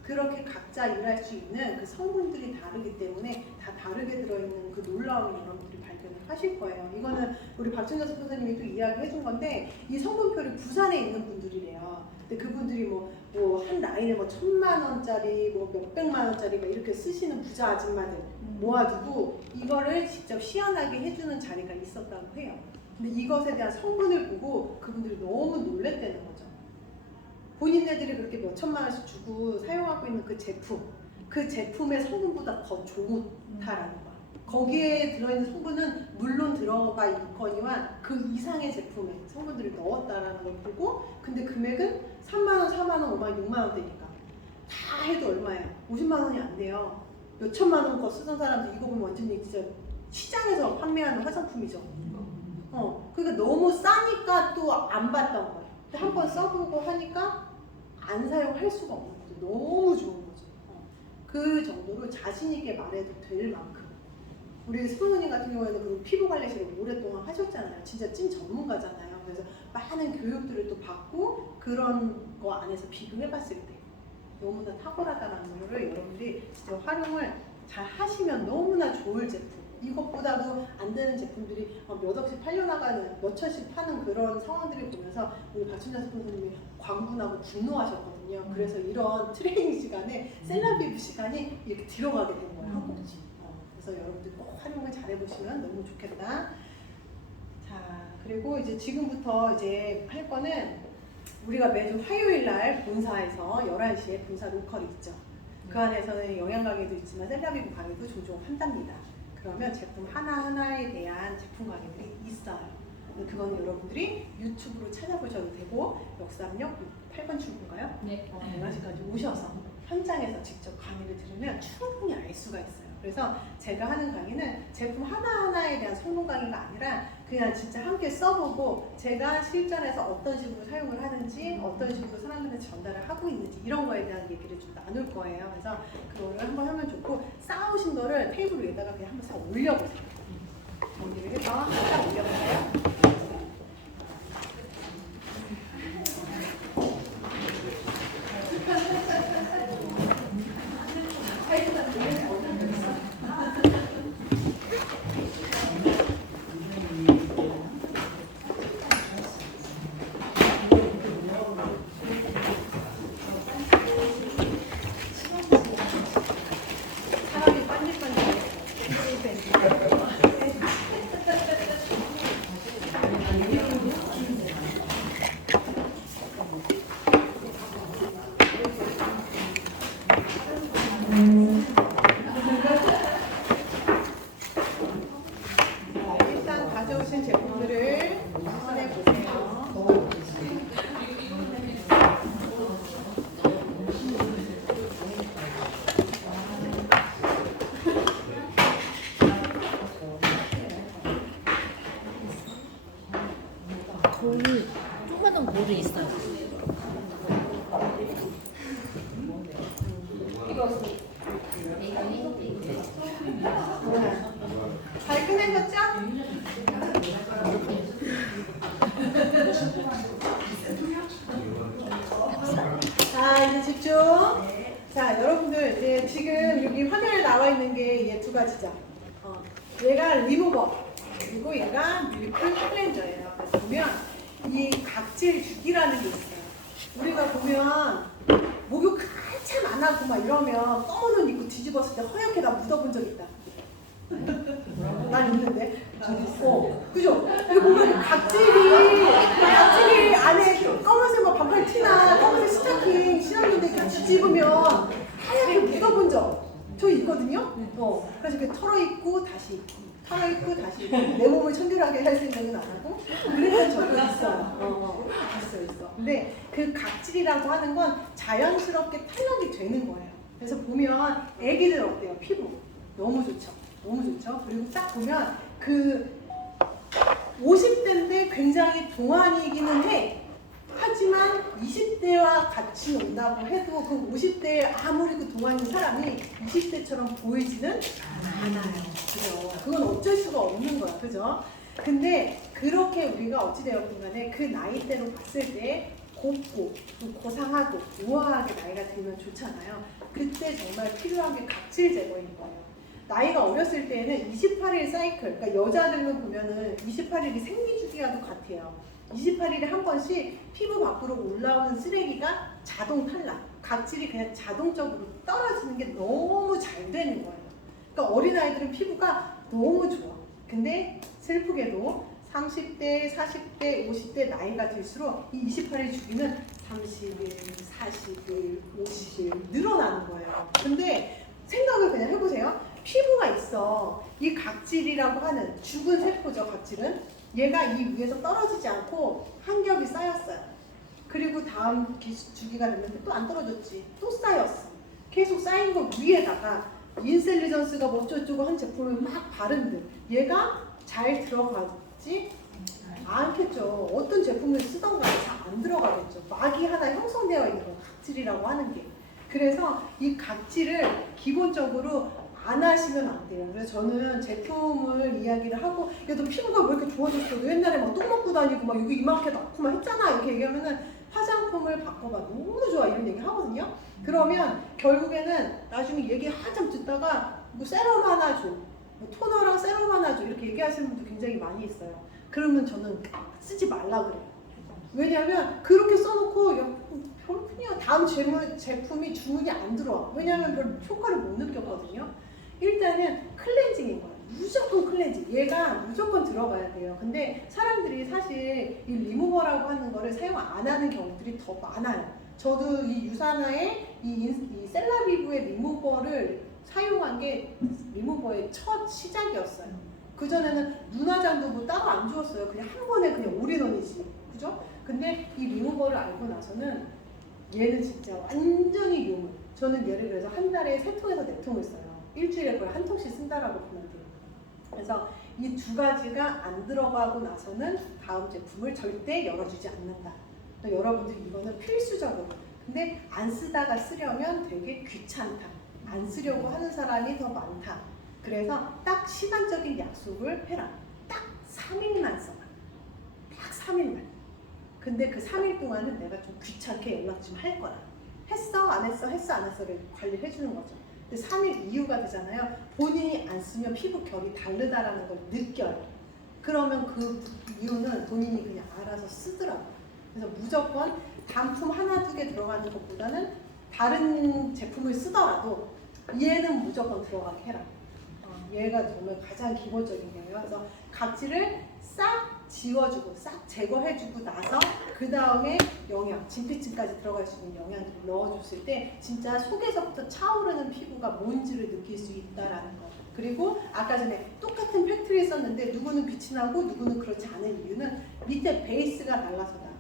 그렇게 각자 일할 수 있는 그 성분들이 다르기 때문에 다 다르게 들어있는 그 놀라움을 여러분들이 발견을 하실 거예요. 이거는 우리 박준자 선생님이 또 이야기 해준 건데 이 성분표를 부산에 있는 분들이래요. 근데 그분들이 뭐 한 라인에 뭐 1,000만 원짜리 뭐 몇백만 원짜리 막 이렇게 쓰시는 부자 아줌마들 모아두고 이거를 직접 시연하게 해주는 자리가 있었다고 해요. 근데 이것에 대한 성분을 보고 그분들이 너무 놀랬다는 거죠. 본인네들이 그렇게 몇 천만 원씩 주고 사용하고 있는 그 제품의 성분보다 더 좋다라는 거야. 거기에 들어있는 성분은 물론 들어가 있거니와 그 이상의 제품에 성분들을 넣었다라는 걸 보고 근데 금액은 3만 원, 4만 원, 5만 원, 6만 원대니까 다 해도 얼마예요? 50만 원이 안 돼요. 몇 천만 원 거 쓰던 사람들 이거 보면 완전히 진짜 시장에서 판매하는 화장품이죠. 그러니까 너무 싸니까 또 안 봤던 거예요. 한 번 써보고 하니까 안 사용할 수가 없는 거죠. 너무 좋은 거죠. 그 정도로 자신 있게 말해도 될 만큼. 우리 스포너님 같은 경우에는 그 피부 관리실을 오랫동안 하셨잖아요. 진짜 찐 전문가잖아요. 그래서 많은 교육들을 또 받고 그런 거 안에서 비교해봤을 때 너무나 탁월하다는 거를 여러분들이 진짜 활용을 잘 하시면 너무나 좋을 제품. 이것보다도 안 되는 제품들이 몇 억씩 팔려나가는, 몇 천씩 파는 그런 상황들을 보면서 우리 박춘자 스폰서님이 광분하고 분노하셨거든요. 그래서 이런 트레이닝 시간에 셀라비브 시간이 이렇게 들어가게 된 거예요. 한 꼭지. 그래서 여러분들 꼭 활용을 잘 해보시면 너무 좋겠다. 자, 그리고 이제 지금부터 이제 할 거는 우리가 매주 화요일 날 본사에서 11시에 본사 로컬이 있죠. 그 안에서는 영양 강의도 있지만 셀라비브 강의도 종종 한답니다. 그러면 제품 하나하나에 대한 제품 강의들이 있어요. 그건 여러분들이 유튜브로 찾아보셔도 되고 역삼역 8번 출구인가요? 네. 대만시까지 오셔서 현장에서 직접 강의를 들으면 충분히 알 수가 있어요. 그래서 제가 하는 강의는 제품 하나하나에 대한 성능 강의가 아니라 그냥 진짜 함께 써보고 제가 실전에서 어떤 식으로 사용을 하는지 어떤 식으로 사람들한테 전달을 하고 있는지 이런 거에 대한 얘기를 좀 나눌 거예요. 그래서 그거를 한번 하면 좋고 쌓아오신 거를 테이블 위에다가 그냥 한번 싹 올려보세요. 정리를 해서 싹 올려보세요. 사람이 반질반질해. 일단 가져오신 제품들을 꺼내보세요. 볼이 조그마한 볼이 있어요. 잘 끝내셨죠? 자, 이제 집중. 자, 여러분들 이제 지금 여기 화면에 나와 있는 게 얘 두 가지죠. 얘가 리무버 그리고 얘가 밀크 클렌저예요. 그래서 보면 이 각질 주기라는 게 있어요. 우리가 보면 목욕 한참 안 하고 막 이러면 검은 옷 입고 뒤집었을 때 허옇게 다 묻어본 적 있다. 난 있는데. 그죠? 여기 보면 각질이 안에 검은색 뭐 반팔 티나 검은색 스타킹 신었는데 이렇게 뒤집으면 하얗게 묻어본 저 있거든요. 그래서 이렇게 털어입고 다시 입고 털어입고 다시 입고 내 몸을 청결하게 할 생각은 안 하고 그랬던 적도 있어요. 있어. 근데 그 각질이라고 하는 건 자연스럽게 탈락이 되는 거예요. 그래서 보면 애기들 어때요? 피부 너무 좋죠. 너무 좋죠. 그리고 딱 보면 그 50대인데 굉장히 동안이기는 해. 하지만 20대와 같이 온다고 해도 그 50대에 아무리 그 동안인 사람이 20대처럼 보이지는 않아요. 그죠? 그건 어쩔 수가 없는 거야. 그죠? 근데 그렇게 우리가 어찌되었든 간에 그 나이대로 봤을 때 곱고 고상하고 우아하게 나이가 들면 좋잖아요. 그때 정말 필요한 게 각질 제거인 거예요. 나이가 어렸을 때는 28일 사이클, 그러니까 여자들은 보면은 28일이 생리주기와도 같아요. 28일에 한 번씩 피부 밖으로 올라오는 쓰레기가 자동 탈락, 각질이 그냥 자동적으로 떨어지는 게 너무 잘 되는 거예요. 그러니까 어린아이들은 피부가 너무 좋아. 근데 슬프게도 30대, 40대, 50대 나이가 들수록 이 28일 주기는 30일, 40일, 50일 늘어나는 거예요. 근데 생각을 그냥 해보세요. 피부가 있어. 이 각질이라고 하는 죽은 세포죠, 각질은. 얘가 이 위에서 떨어지지 않고 한 겹이 쌓였어요. 그리고 다음 주기가 됐는데 또 안 떨어졌지. 또 쌓였어. 계속 쌓인 거 위에다가 인셀리전스가 뭐 어쩌고저쩌고 한 제품을 막 바른들 얘가 잘 들어가지 않겠죠. 어떤 제품을 쓰던가 잘 안 들어가겠죠. 막이 하나 형성되어 있는 거 각질이라고 하는 게. 그래서 이 각질을 기본적으로 안 하시면 안 돼요. 그래서 저는 제품을 이야기를 하고, 야, 너 피부가 왜 이렇게 좋아졌어? 너 옛날에 막 똥 먹고 다니고 막 여기 이만하게 넣고 막 했잖아. 이렇게 얘기하면은 화장품을 바꿔봐. 너무 좋아. 이런 얘기 하거든요. 그러면 결국에는 나중에 얘기 한참 듣다가 뭐 세럼 하나 줘. 뭐 토너랑 세럼 하나 줘. 이렇게 얘기하시는 분도 굉장히 많이 있어요. 그러면 저는 쓰지 말라 그래요. 왜냐하면 그렇게 써놓고 별로냐 다음 제품이 주문이 안 들어와. 왜냐하면 별 효과를 못 느꼈거든요. 일단은 클렌징인 거예요. 무조건 클렌징. 얘가 무조건 들어가야 돼요. 근데 사람들이 사실 이 리무버라고 하는 거를 사용 안 하는 경우들이 더 많아요. 저도 이 유사나의 이 셀라비브의 리무버를 사용한 게 리무버의 첫 시작이었어요. 그전에는 눈화장도 뭐 따로 안 주었어요. 그냥 한 번에 그냥 올인원이지. 그죠? 근데 이 리무버를 알고 나서는 얘는 진짜 완전히 유물. 저는 얘를 그래서 한 달에 3통에서 4통을 써요. 일주일에 거의 한 통씩 쓴다라고 보면 돼요. 그래서 이 두 가지가 안 들어가고 나서는 다음 제품을 절대 열어주지 않는다. 여러분들 이거는 필수적으로. 근데 안 쓰다가 쓰려면 되게 귀찮다. 안 쓰려고 하는 사람이 더 많다. 그래서 딱 시간적인 약속을 해라. 딱 3일만 써봐. 딱 3일만. 근데 그 3일 동안은 내가 좀 귀찮게 연락 좀 할 거라. 했어? 안 했어? 했어? 안 했어?를 관리를 해주는 거죠. 근데 3일 이후가 되잖아요. 본인이 안 쓰면 피부 결이 다르다라는 걸 느껴요. 그러면 그 이유는 본인이 그냥 알아서 쓰더라고요. 그래서 무조건 단품 하나 두 개 들어가는 것보다는 다른 제품을 쓰더라도 얘는 무조건 들어가게 해라. 얘가 정말 가장 기본적인 거예요. 그래서 각질을 싹 지워주고 싹 제거해주고 나서 그 다음에 영양, 진피층까지 들어갈 수 있는 영양들을 넣어줬을 때 진짜 속에서부터 차오르는 피부가 뭔지를 느낄 수 있다라는 거. 그리고 아까 전에 똑같은 팩트를 썼는데 누구는 빛이 나고 누구는 그렇지 않은 이유는 밑에 베이스가 달라서다.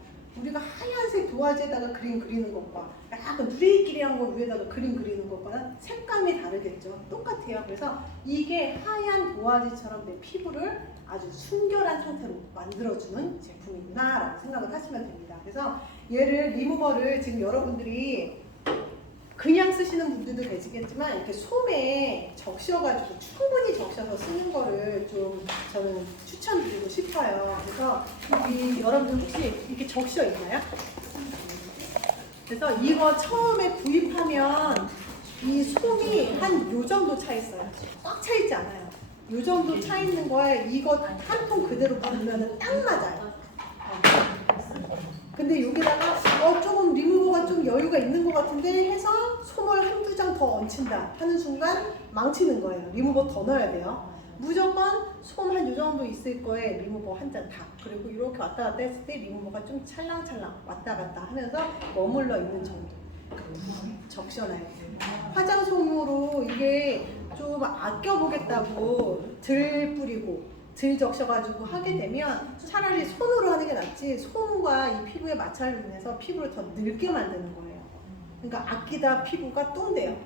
우리가 하얀색 도화지에다가 그림 그리는 것과 약간 누리끼리한 거 위에다가 그림 그리는 것과는 색감이 다르겠죠. 똑같아요. 그래서 이게 하얀 도화지처럼 내 피부를 아주 순결한 상태로 만들어주는 제품이구나 라고 생각을 하시면 됩니다. 그래서 얘를 리무버를 지금 여러분들이 그냥 쓰시는 분들도 계시겠지만 이렇게 솜에 적셔가지고 충분히 적셔서 쓰는 거를 좀 저는 추천드리고 싶어요. 그래서 여러분들 혹시 이렇게 적셔 있나요? 그래서 이거 처음에 구입하면 이 솜이 한 요 정도 차 있어요. 꽉 차 있지 않아요. 요 정도 차 있는 거에 이거 한 통 그대로 부으면 딱 맞아요. 근데 여기다가 조금 리무버가 좀 여유가 있는 것 같은데 해서 솜을 한두 장 더 얹힌다 하는 순간 망치는 거예요. 리무버 더 넣어야 돼요. 무조건 솜 한 요 정도 있을 거에 리무버 한 잔 다. 그리고 이렇게 왔다 갔다 했을 때 리무버가 좀 찰랑찰랑 왔다 갔다 하면서 머물러 있는 정도. 적셔놔요. 화장솜으로 이게 좀 아껴보겠다고 들 뿌리고 들 적셔가지고 하게 되면 차라리 손으로 하는 게 낫지 솜과 이 피부의 마찰로 인해서 피부를 더 늙게 만드는 거예요. 그러니까 아끼다 피부가 똥돼요.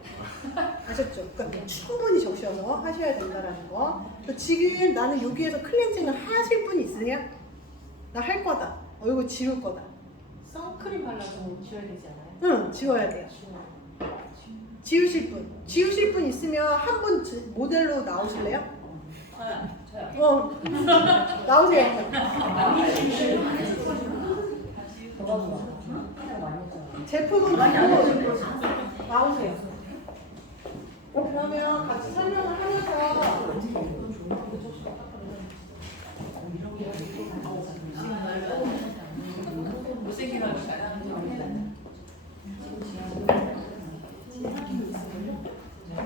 아셨죠? 그러니까 충분히 적셔서 하셔야 된다는 거. 지금 나는 여기에서 클렌징을 하실 분이 있으세요? 나 할 거다. 이거 지울 거다. 선크림 발라서 지워야 되지 않아요? 응, 지워야 돼요. 지우실 분. 지우실 분 있으면 한 분 모델로 나오실래요? 저요. 나오세요. 제품은 그리고 나오세요. 그러면 같이 설명을 하면서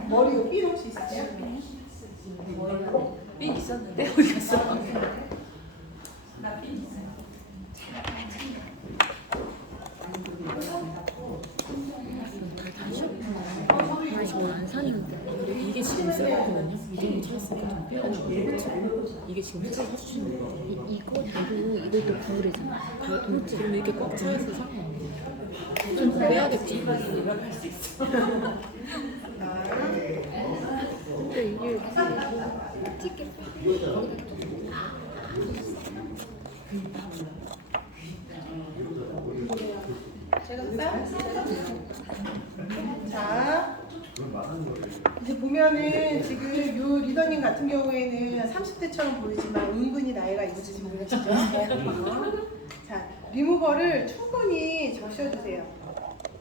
머리 삘 혹시 있으세요? 삘 있었는데 어디 갔어? 나삘 있어요. 지금 안 사는데 이게 지금 있었거든요. 이 정도 찾았으니까 좀 빼가지고 이게 지금 회사 사주시는 거예요. 이거 이것도 겨울이잖아. 그럼 이렇게 꽉 차있어 상관없네. 좀 빼야겠지. 할수 있어. 근데 이게 찍게 제가 자 이제 보면은 지금 요 리더님 같은 경우에는 30대처럼 보이지만 은근히 나이가 있으신 분이시죠. 자, 리무버를 충분히 적셔주세요.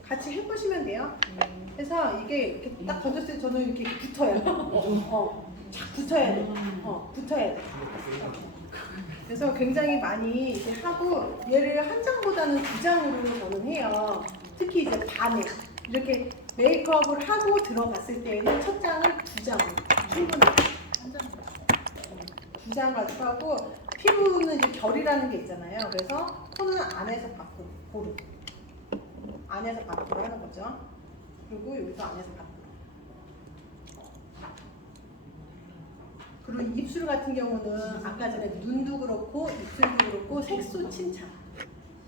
같이 해보시면 돼요. 그래서 이게 이렇게 딱 던졌을 때 저는 이렇게 붙어요. 쫙 붙어야 돼. 붙어야 돼. 그래서 굉장히 많이 이렇게 하고 얘를 한 장보다는 두 장으로 저는 해요. 특히 이제 밤에 이렇게 메이크업을 하고 들어갔을 때에는 첫 장을 두 장으로 충분히 두 장 가지고 하고 피부는 이제 결이라는 게 있잖아요. 그래서 톤은 안에서 밖으로 고루 안에서 밖으로 하는 거죠. 그리고 여기서 안에서 밖으로. 그리고 입술 같은 경우는 아까 전에 눈도 그렇고 입술도 그렇고 색소 침착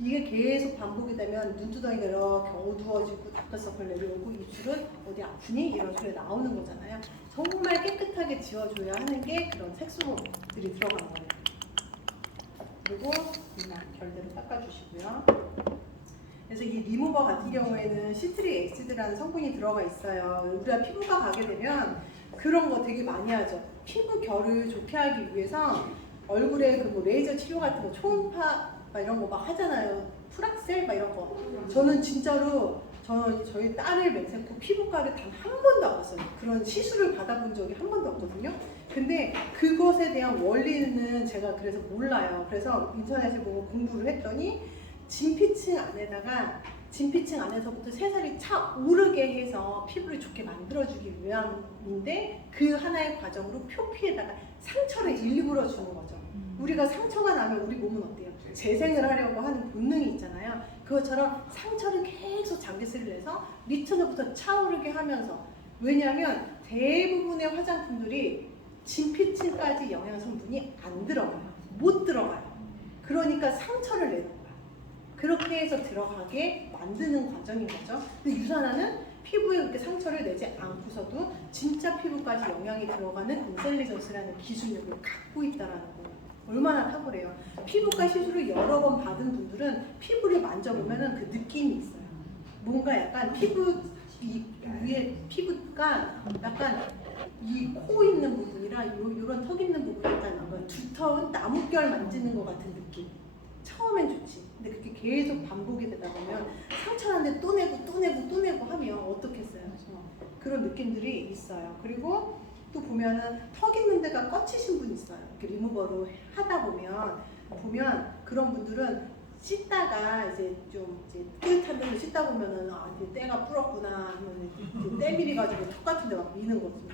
이게 계속 반복이 되면 눈두덩이가 이렇게 어두워지고 다크서클 내려오고 입술은 어디 아프니? 이런 소리 나오는 거잖아요. 정말 깨끗하게 지워줘야 하는 게 그런 색소들이 들어가는 거예요. 그리고 이만 결대로 닦아주시고요. 그래서 이 리무버 같은 경우에는 시트릭 엑시드라는 성분이 들어가 있어요. 우리가 피부과 가게 되면 그런 거 되게 많이 하죠. 피부 결을 좋게 하기 위해서 얼굴에 그 뭐 레이저 치료 같은 거, 초음파 막 이런 거 막 하잖아요. 프락셀 막 이런 거. 저는 진짜로 저희 딸을 맹세코 피부과를 단 한 번도 안 갔어요. 그런 시술을 받아본 적이 한 번도 없거든요. 근데 그것에 대한 원리는 제가 그래서 몰라요. 그래서 인터넷에 보고 공부를 했더니 진피층 안에서부터 새살이 차오르게 해서 피부를 좋게 만들어주기 위함인데 그 하나의 과정으로 표피에다가 상처를 일부러 주는 거죠. 우리가 상처가 나면 우리 몸은 어때요? 재생을 하려고 하는 본능이 있잖아요. 그것처럼 상처를 계속 장기스를 내서 밑으로부터 차오르게 하면서 왜냐하면 대부분의 화장품들이 진피층까지 영양 성분이 안 들어가요. 못 들어가요. 그러니까 상처를 내는 거예요. 그렇게 해서 들어가게 만드는 과정인 거죠. 근데 유산화는 피부에 그렇게 상처를 내지 않고서도 진짜 피부까지 영양이 들어가는 인텔리전스라는 기술력을 갖고 있다는 거예요. 얼마나 탁월해요. 피부과 시술을 여러 번 받은 분들은 피부를 만져보면 그 느낌이 있어요. 뭔가 약간 피부 이 위에 피부가 약간 이 코 있는 부분이랑 이런 턱 있는 부분이 약간 두터운 나뭇결 만지는 것 같은 느낌. 처음엔 좋지. 근데 그게 계속 반복이 되다 보면 상처나는데 또 내고 하면 어떻겠어요? 그런 느낌들이 있어요. 그리고 또 보면은 턱 있는 데가 꺼치신 분 있어요. 이렇게 리무버로 하다 보면 그런 분들은 씻다가 이제 좀 깨끗한 데로 씻다 보면은 아 이제 때가 불었구나 하면 때밀이 가지고 턱 같은 데 막 미는 거거든요.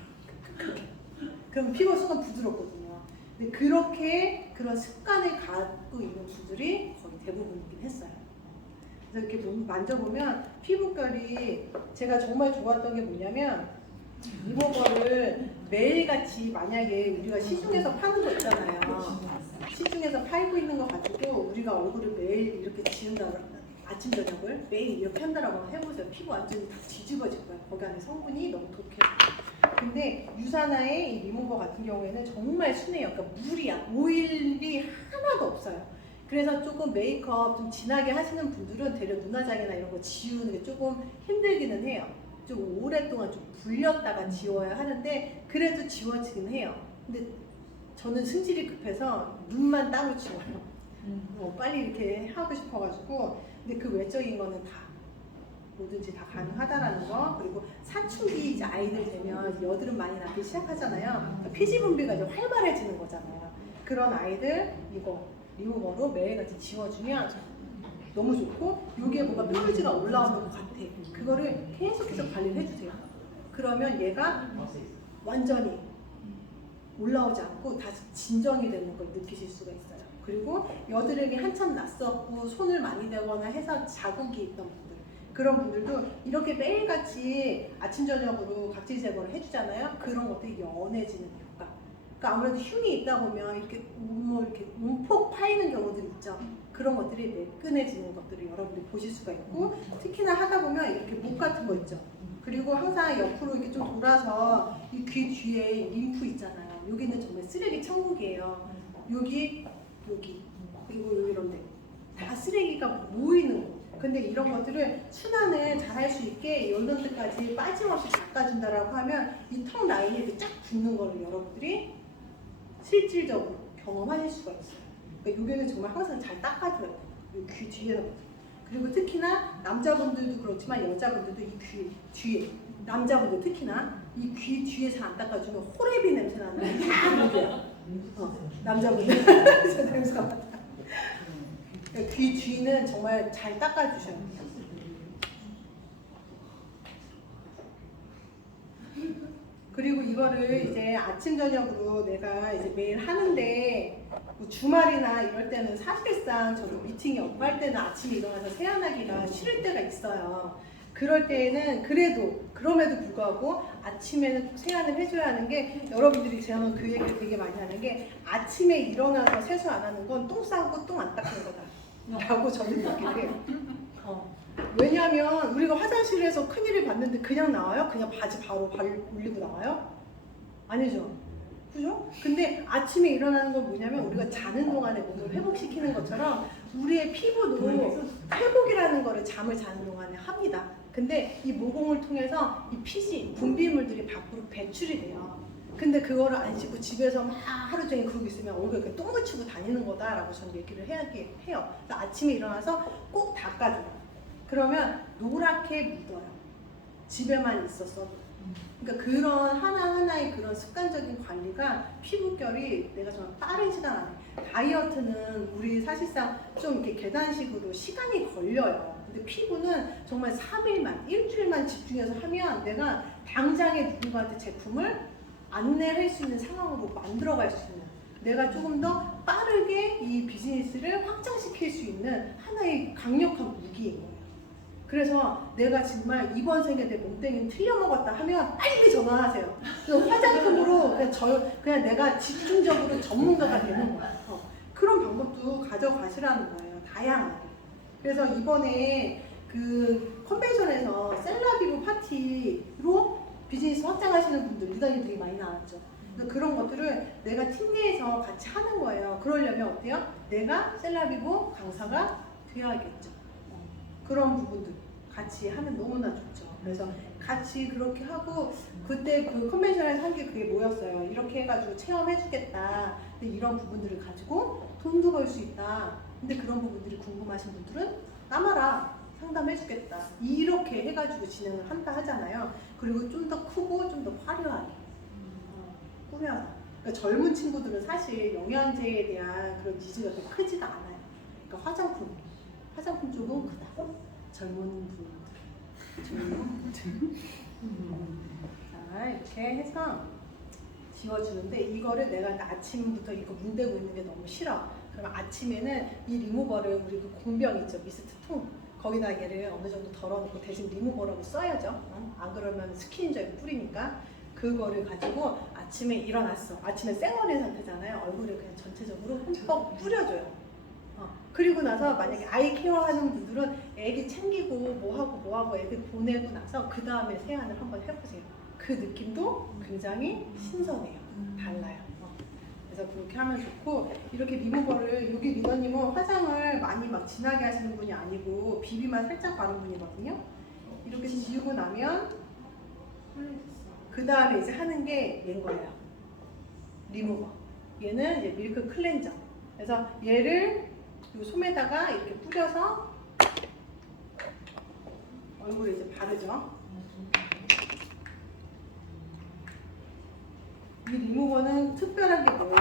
그럼 피부가 순간 부드럽거든요. 근데 그렇게 그런 습관을 갖고 있는 분들이 거의 대부분이긴 했어요. 그래서 이렇게 만져보면 피부결이 제가 정말 좋았던 게 뭐냐면 리무버를 매일같이 만약에 우리가 시중에서 파는 거 있잖아요. 시중에서 팔고 있는 거 가지고 우리가 얼굴을 매일 이렇게 지운다 아침 저녁을 매일 이렇게 한다라고 해보세요. 피부 완전히 다 뒤집어질 거예요. 거기 안에 성분이 너무 독해요. 근데 유산화의 이 리무버 같은 경우에는 정말 순해요. 그러니까 물이야. 오일이 하나도 없어요. 그래서 조금 메이크업 좀 진하게 하시는 분들은 되려 눈화장이나 이런 거 지우는 게 조금 힘들기는 해요. 좀 오랫동안 좀 불렸다가 지워야 하는데 그래도 지워지긴 해요. 근데 저는 승질이 급해서 눈만 따로 지워요. 빨리 이렇게 하고 싶어가지고. 근데 그 외적인 거는 다 뭐든지 다 가능하다라는 거. 그리고 사춘기 이제 아이들 되면 여드름 많이 나기 시작하잖아요. 그러니까 피지 분비가 이제 활발해지는 거잖아요. 그런 아이들 이거 리무버로 매일같이 지워주면 너무 좋고 여기에 뭔가 뾰루지가 올라오는 것 같아. 그거를 계속해서 관리를 해주세요. 그러면 얘가 완전히 올라오지 않고 다시 진정이 되는 걸 느끼실 수가 있어요. 그리고 여드름이 한참 났었고 손을 많이 대거나 해서 자국이 있던 분들 그런 분들도 이렇게 매일같이 아침 저녁으로 각질 제거를 해주잖아요. 그런 것들이 연해지는 효과. 그러니까 아무래도 흉이 있다 보면 이렇게 이렇게 움폭 파이는 경우들 있죠. 그런 것들이 매끈해지는 것들을 여러분들이 보실 수가 있고 특히나 하다 보면 이렇게 목 같은 거 있죠. 그리고 항상 옆으로 이렇게 좀 돌아서 이 귀 뒤에 림프 있잖아요. 여기는 정말 쓰레기 천국이에요. 여기 그리고 여기 이런 데 다 쓰레기가 모이는 곳. 근데 이런 것들을 순환을 잘 할 수 있게 이런 데까지 빠짐없이 닦아준다라고 하면 이 턱 라인이 이렇게 쫙 붙는 거를 여러분들이 실질적으로 경험하실 수가 있어요. 그러니까 여기는 정말 항상 잘 닦아줘야 돼요. 이 귀 뒤에는. 그리고 특히나 남자분들도 그렇지만 여자분들도 이 귀 뒤에, 남자분들 특히나 이 귀 뒤에 잘 안 닦아주면 호레비 냄새 나는 게 다 느껴요. 남자분들 저 냄새 맡아. 그러니까 귀 뒤는 정말 잘 닦아주셔야 돼요. 그리고 이거를 이제 아침 저녁으로 내가 이제 매일 하는데 뭐 주말이나 이럴 때는 사실상 저도 미팅이 없고 할 때는 아침에 일어나서 세안하기가 싫을 때가 있어요. 그럴 때에는 그럼에도 불구하고 아침에는 꼭 세안을 해줘야 하는 게, 여러분들이 제가 그 얘기를 되게 많이 하는 게, 아침에 일어나서 세수 안 하는 건 똥 싸고 똥 안 닦는 거다 라고 저는 얘기를 해요. 왜냐하면 우리가 화장실에서 큰일을 봤는데 그냥 나와요? 그냥 바지 바로 올리고 나와요? 아니죠. 그죠? 근데 아침에 일어나는 건 뭐냐면 우리가 자는 동안에 몸을 회복시키는 것처럼 우리의 피부도 회복이라는 거를 잠을 자는 동안에 합니다. 근데 이 모공을 통해서 이 피지, 분비물들이 밖으로 배출이 돼요. 근데 그거를 안 씻고 집에서 막 하루 종일 그러고 있으면 얼굴에 이렇게 똥 묻히고 다니는 거다라고 저는 얘기를 해요. 그래서 아침에 일어나서 꼭 닦아줘요. 그러면 노랗게 묻어요. 집에만 있었어도. 그러니까 그런 하나하나의 그런 습관적인 관리가 피부결이 내가 정말 빠른 시간 안에, 다이어트는 우리 사실상 좀 이렇게 계단식으로 시간이 걸려요. 근데 피부는 정말 3일만, 일주일만 집중해서 하면 내가 당장에 누군가한테 제품을 안내할 수 있는 상황으로 만들어갈 수 있는, 내가 조금 더 빠르게 이 비즈니스를 확장시킬 수 있는 하나의 강력한 무기인 거예요. 그래서 내가 정말 이번 생에 내 몸뚱이는 틀려먹었다 하면 빨리 전화하세요. 화장품으로 그냥 내가 집중적으로 전문가가 되는 거야. 그런 방법도 가져가시라는 거예요. 다양하게. 그래서 이번에 그 컨벤션에서 셀라비브 파티로 비즈니스 확장하시는 분들 리더님 되게 많이 나왔죠. 그런 것들을 내가 팀 내에서 같이 하는 거예요. 그러려면 어때요? 내가 셀라비브 강사가 되어야겠죠. 그런 부분들 같이 하면 너무나 좋죠. 그래서 같이 그렇게 하고, 그때 그 컨벤션에서 한 게 그게 뭐였어요? 이렇게 해가지고 체험해주겠다. 근데 이런 부분들을 가지고 돈도 벌 수 있다. 근데 그런 부분들이 궁금하신 분들은 남아라. 상담해주겠다. 이렇게 해가지고 진행을 한다 하잖아요. 그리고 좀 더 크고 좀 더 화려하게 꾸며서. 그러니까 젊은 친구들은 사실 영양제에 대한 그런 니즈가 그렇게 크지가 않아요. 그러니까 화장품 쪽은 크다. 젊은 분들. 자, 이렇게 해서 지워주는데, 이거를 내가 아침부터 이거 문대고 있는 게 너무 싫어. 그럼 아침에는 이 리무버를, 우리 그 공병 있죠, 미스트 통, 거기다 얘를 어느 정도 덜어놓고 대신 리무버라고 써야죠. 안 그러면 스킨저에 뿌리니까. 그거를 가지고 아침에 일어났어. 아침에 쌩얼인 상태잖아요. 얼굴에 그냥 전체적으로 흠뻑 뿌려줘요. 그리고 나서 만약에 아이 케어하는 분들은 애기 챙기고 뭐하고 애들 보내고 나서 그 다음에 세안을 한번 해보세요. 그 느낌도 굉장히 신선해요. 달라요. 그래서 그렇게 하면 좋고, 이렇게 리무버를, 여기 리더님은 화장을 많이 막 진하게 하시는 분이 아니고 비비만 살짝 바른 분이거든요. 이렇게 지우고 나면 그 다음에 이제 하는 게 얘인 거예요. 리무버. 얘는 이제 밀크 클렌저. 그래서 얘를 이 솜에다가 이렇게 뿌려서 얼굴에 이제 바르죠. 이 리무버는 특별한 게 뭐예요?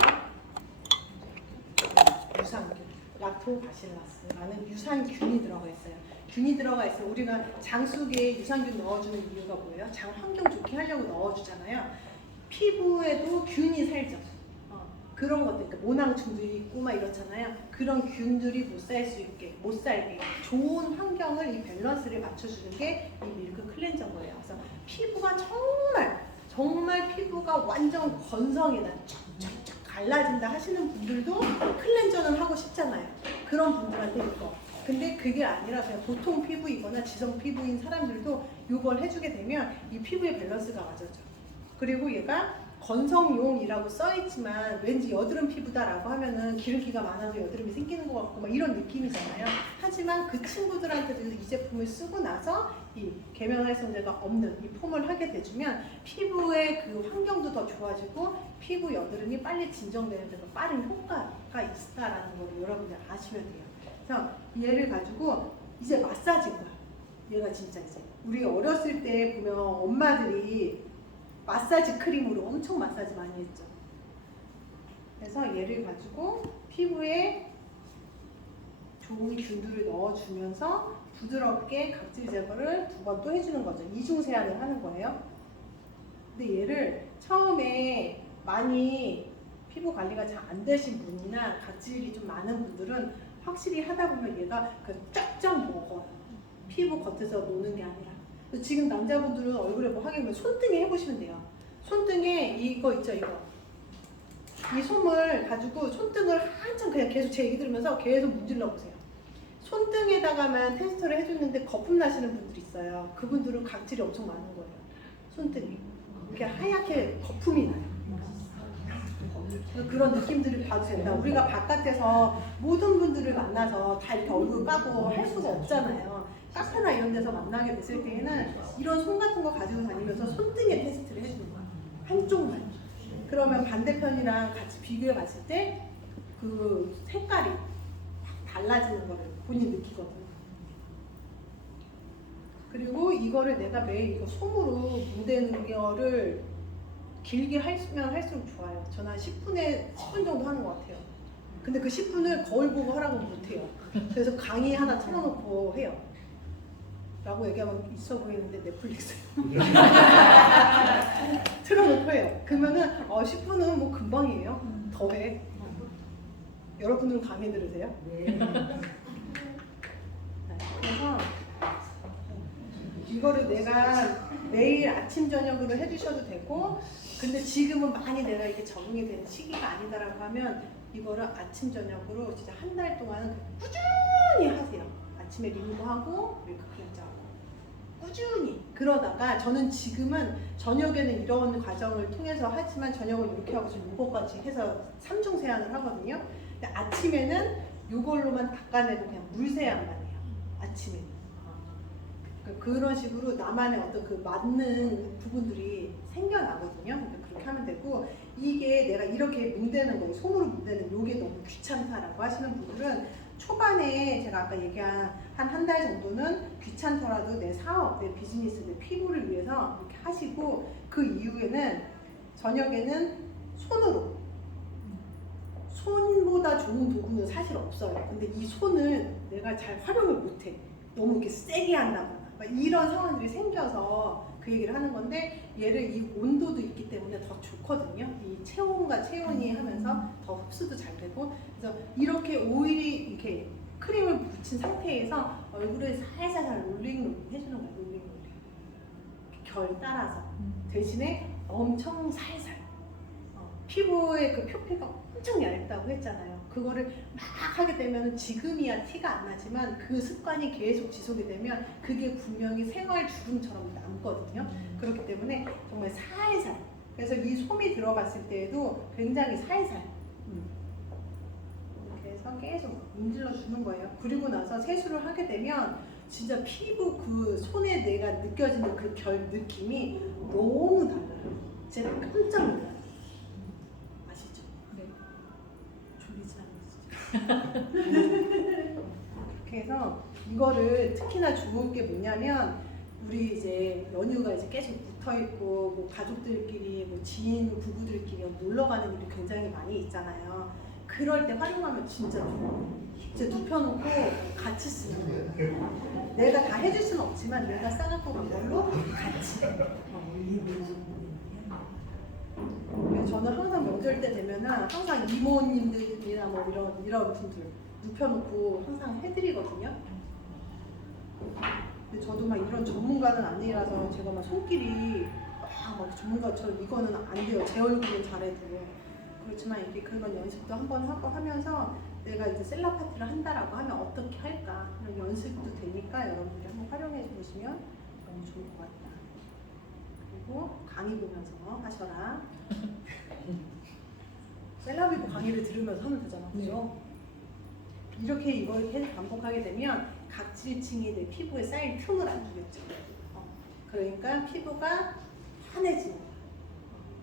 유산균, 락토바실라스라는 유산균이 들어가 있어요. 균이 들어가 있어요. 우리가 장 속에 유산균 넣어주는 이유가 뭐예요? 장 환경 좋게 하려고 넣어주잖아요. 피부에도 균이 살죠. 그런 것들, 그러니까 모낭충들이 있고 막 이렇잖아요. 그런 균들이 못 살게 좋은 환경을, 이 밸런스를 맞춰주는 게 이 밀크 클렌저인 거예요. 그래서 피부가 정말 피부가 완전 건성이다, 쫙쫙쫙 갈라진다 하시는 분들도 클렌저는 하고 싶잖아요. 그런 분들한테 이거. 근데 그게 아니라 그냥 보통 피부이거나 지성 피부인 사람들도 이걸 해주게 되면 이 피부의 밸런스가 맞아져. 그리고 얘가 건성용이라고 써있지만 왠지 여드름 피부다라고 하면은 기름기가 많아서 여드름이 생기는 것 같고 막 이런 느낌이잖아요. 하지만 그 친구들한테도 이 제품을 쓰고 나서 이 계면활성제가 없는 이 폼을 하게 돼주면 피부의 그 환경도 더 좋아지고 피부 여드름이 빨리 진정되는 데도 빠른 효과가 있다라는 걸 여러분들 아시면 돼요. 그래서 얘를 가지고 이제 마사지인 거야. 얘가 진짜 이제 우리 어렸을 때 보면 엄마들이 마사지 크림으로 엄청 마사지 많이 했죠. 그래서 얘를 가지고 피부에 좋은 균들을 넣어주면서 부드럽게 각질 제거를 2번 또 해주는 거죠. 이중 세안을 하는 거예요. 근데 얘를 처음에 많이 피부 관리가 잘 안 되신 분이나 각질이 좀 많은 분들은 확실히 하다 보면 얘가 그 쫙쫙 먹어요. 피부 겉에서 노는 게 아니라. 지금 남자분들은 얼굴에 뭐 하게 되면 손등에 해보시면 돼요. 손등에 이거 있죠, 이거. 이 솜을 가지고 손등을 한참 그냥 계속 제 얘기 들으면서 계속 문질러 보세요. 손등에다가만 테스트를 해줬는데 거품 나시는 분들이 있어요. 그분들은 각질이 엄청 많은 거예요. 손등이. 이렇게 하얗게 거품이 나요. 그런 느낌들을 봐도 된다. 우리가 바깥에서 모든 분들을 만나서 다 이렇게 얼굴 까고 할 수가 없잖아요. 카페나 이런 데서 만나게 됐을 때에는 이런 솜 같은 거 가지고 다니면서 손등에 테스트를 해주는 거야. 한쪽만. 그러면 반대편이랑 같이 비교해 봤을 때 그 색깔이 달라지는 거를 본인 느끼거든요. 그리고 이거를 내가 매일 이거 솜으로 문대는 거를 길게 하면 할수록 좋아요. 저는 한 10분 정도 하는 것 같아요. 근데 그 10분을 거울 보고 하라고 못해요. 그래서 강의 하나 틀어놓고 해요. 라고 얘기하면 있어 보이는데 넷플릭스 틀어놓고 해요. 그러면은 10분은 뭐 금방이에요. 더해. 여러분들은 강의 들으세요? 네. 그래서 이거를 내가 매일 아침 저녁으로 해주셔도 되고, 근데 지금은 많이 내가 이게 적응이 되는 시기가 아니다라고 하면 이거를 아침 저녁으로 진짜 한 달 동안 꾸준히 하세요. 아침에 리무브하고 메이크업 클렌저하고 꾸준히. 그러다가 저는 지금은 저녁에는 이런 과정을 통해서 하지만 저녁은 이렇게 하고 지금 이거까지 해서 3중 세안을 하거든요. 근데 아침에는 이걸로만 닦아내고 그냥 물 세안만 해요. 아침에는. 그런 식으로 나만의 어떤 그 맞는 부분들이 생겨나거든요. 그러니까 그렇게 하면 되고, 이게 내가 이렇게 문대는 거, 솜으로 문대는 이게 너무 귀찮다라고 하시는 분들은 초반에 제가 아까 얘기한 한 달 정도는 귀찮더라도 내 사업, 내 비즈니스, 내 피부를 위해서 이렇게 하시고, 그 이후에는 저녁에는 손으로. 손보다 좋은 도구는 사실 없어요. 근데 이 손을 내가 잘 활용을 못해. 너무 이렇게 세게 한다거나 이런 상황들이 생겨서 그 얘기를 하는 건데, 얘를 이 온도도 있기 때문에 더 좋거든요. 이 체온과 체온이 하면서 더 흡수도 잘 되고, 그래서 이렇게 오일이 이렇게 크림을 붙인 상태에서 얼굴에 살살 롤링 해주는 거예요. 롤링. 결 따라서. 대신에 엄청 살살. 피부의 그 표피가 엄청 얇다고 했잖아요. 그거를 막 하게 되면 지금이야 티가 안 나지만 그 습관이 계속 지속이 되면 그게 분명히 생활 주름처럼 남거든요. 그렇기 때문에 정말 살살. 그래서 이 솜이 들어갔을 때에도 굉장히 살살. 이렇게 해서 계속 문질러 주는 거예요. 그리고 나서 세수를 하게 되면 진짜 피부 그 손에 내가 느껴지는 그 결 느낌이 너무 달라요. 제가 깜짝 놀라요. 그렇게 해서 이거를 특히나 좋은 게 뭐냐면, 우리 이제 연휴가 이제 계속 붙어 있고 뭐 가족들끼리 뭐 지인 부부들끼리 놀러 가는 일이 굉장히 많이 있잖아요. 그럴 때 활용하면 진짜 좋아요. 이제 눕혀놓고 같이 쓰는 거예요. 내가 다 해줄 수는 없지만 내가 싸갖고 간 걸로 같이. 저는 항상 명절 때 되면은 항상 이모님들이나 뭐 이런 분들 눕혀놓고 항상 해드리거든요. 근데 저도 막 이런 전문가는 아니라서 제가 막 손길이 막 전문가처럼 이거는 안 돼요. 제 얼굴은 잘해도. 그렇지만 이렇게 그런 연습도 한번 하고 하면서 내가 이제 셀럽 파티를 한다라고 하면 어떻게 할까 그런 연습도 되니까 여러분들이 한번 활용해 보시면 너무 좋을 것 같다. 그리고 강의 보면서 하셔라. 셀럽이고 강의를 들으면서 하면 되잖아. 그죠? 이렇게 이걸 계속 반복하게 되면 각질층이 내 피부에 쌓일 틈을 안 주겠죠. 그러니까 피부가 환해지는 거야.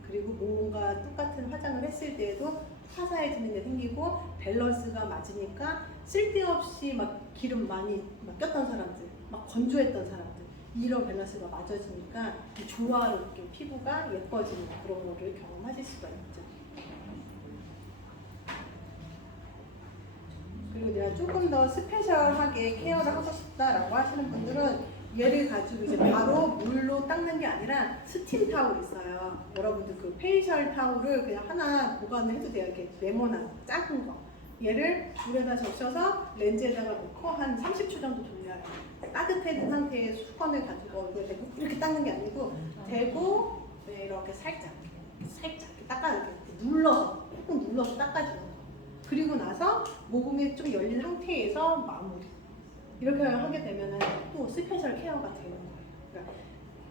그리고 뭔가 똑같은 화장을 했을 때에도 화사해지는 게 생기고 밸런스가 맞으니까 쓸데없이 막 기름 많이 막 꼈던 사람들, 막 건조했던 사람들 이런 밸런스가 맞아지니까 조화롭게 피부가 예뻐지는 그런 거를 경험하실 수가 있죠. 그리고 내가 조금 더 스페셜하게 케어를 하고 싶다라고 하시는 분들은 얘를 가지고 이제 바로 물로 닦는 게 아니라 스팀 타올 있어요. 여러분들 그 페이셜 타올을 그냥 하나 보관을 해도 돼요. 이렇게 네모난 작은 거. 얘를 물에다 적셔서 렌즈에다가 놓고 한 30초 정도 돌려요. 따뜻해진 상태의 수건을 가지고 얼굴에 대고 이렇게 닦는 게 아니고 대고 네, 이렇게 살짝 이렇게 닦아요. 이렇게 눌러서 조금 눌러서 닦아주는 거. 그리고 나서 모공이 좀 열린 상태에서 마무리. 이렇게 하게 되면 또 스페셜 케어가 되는 거예요. 그러니까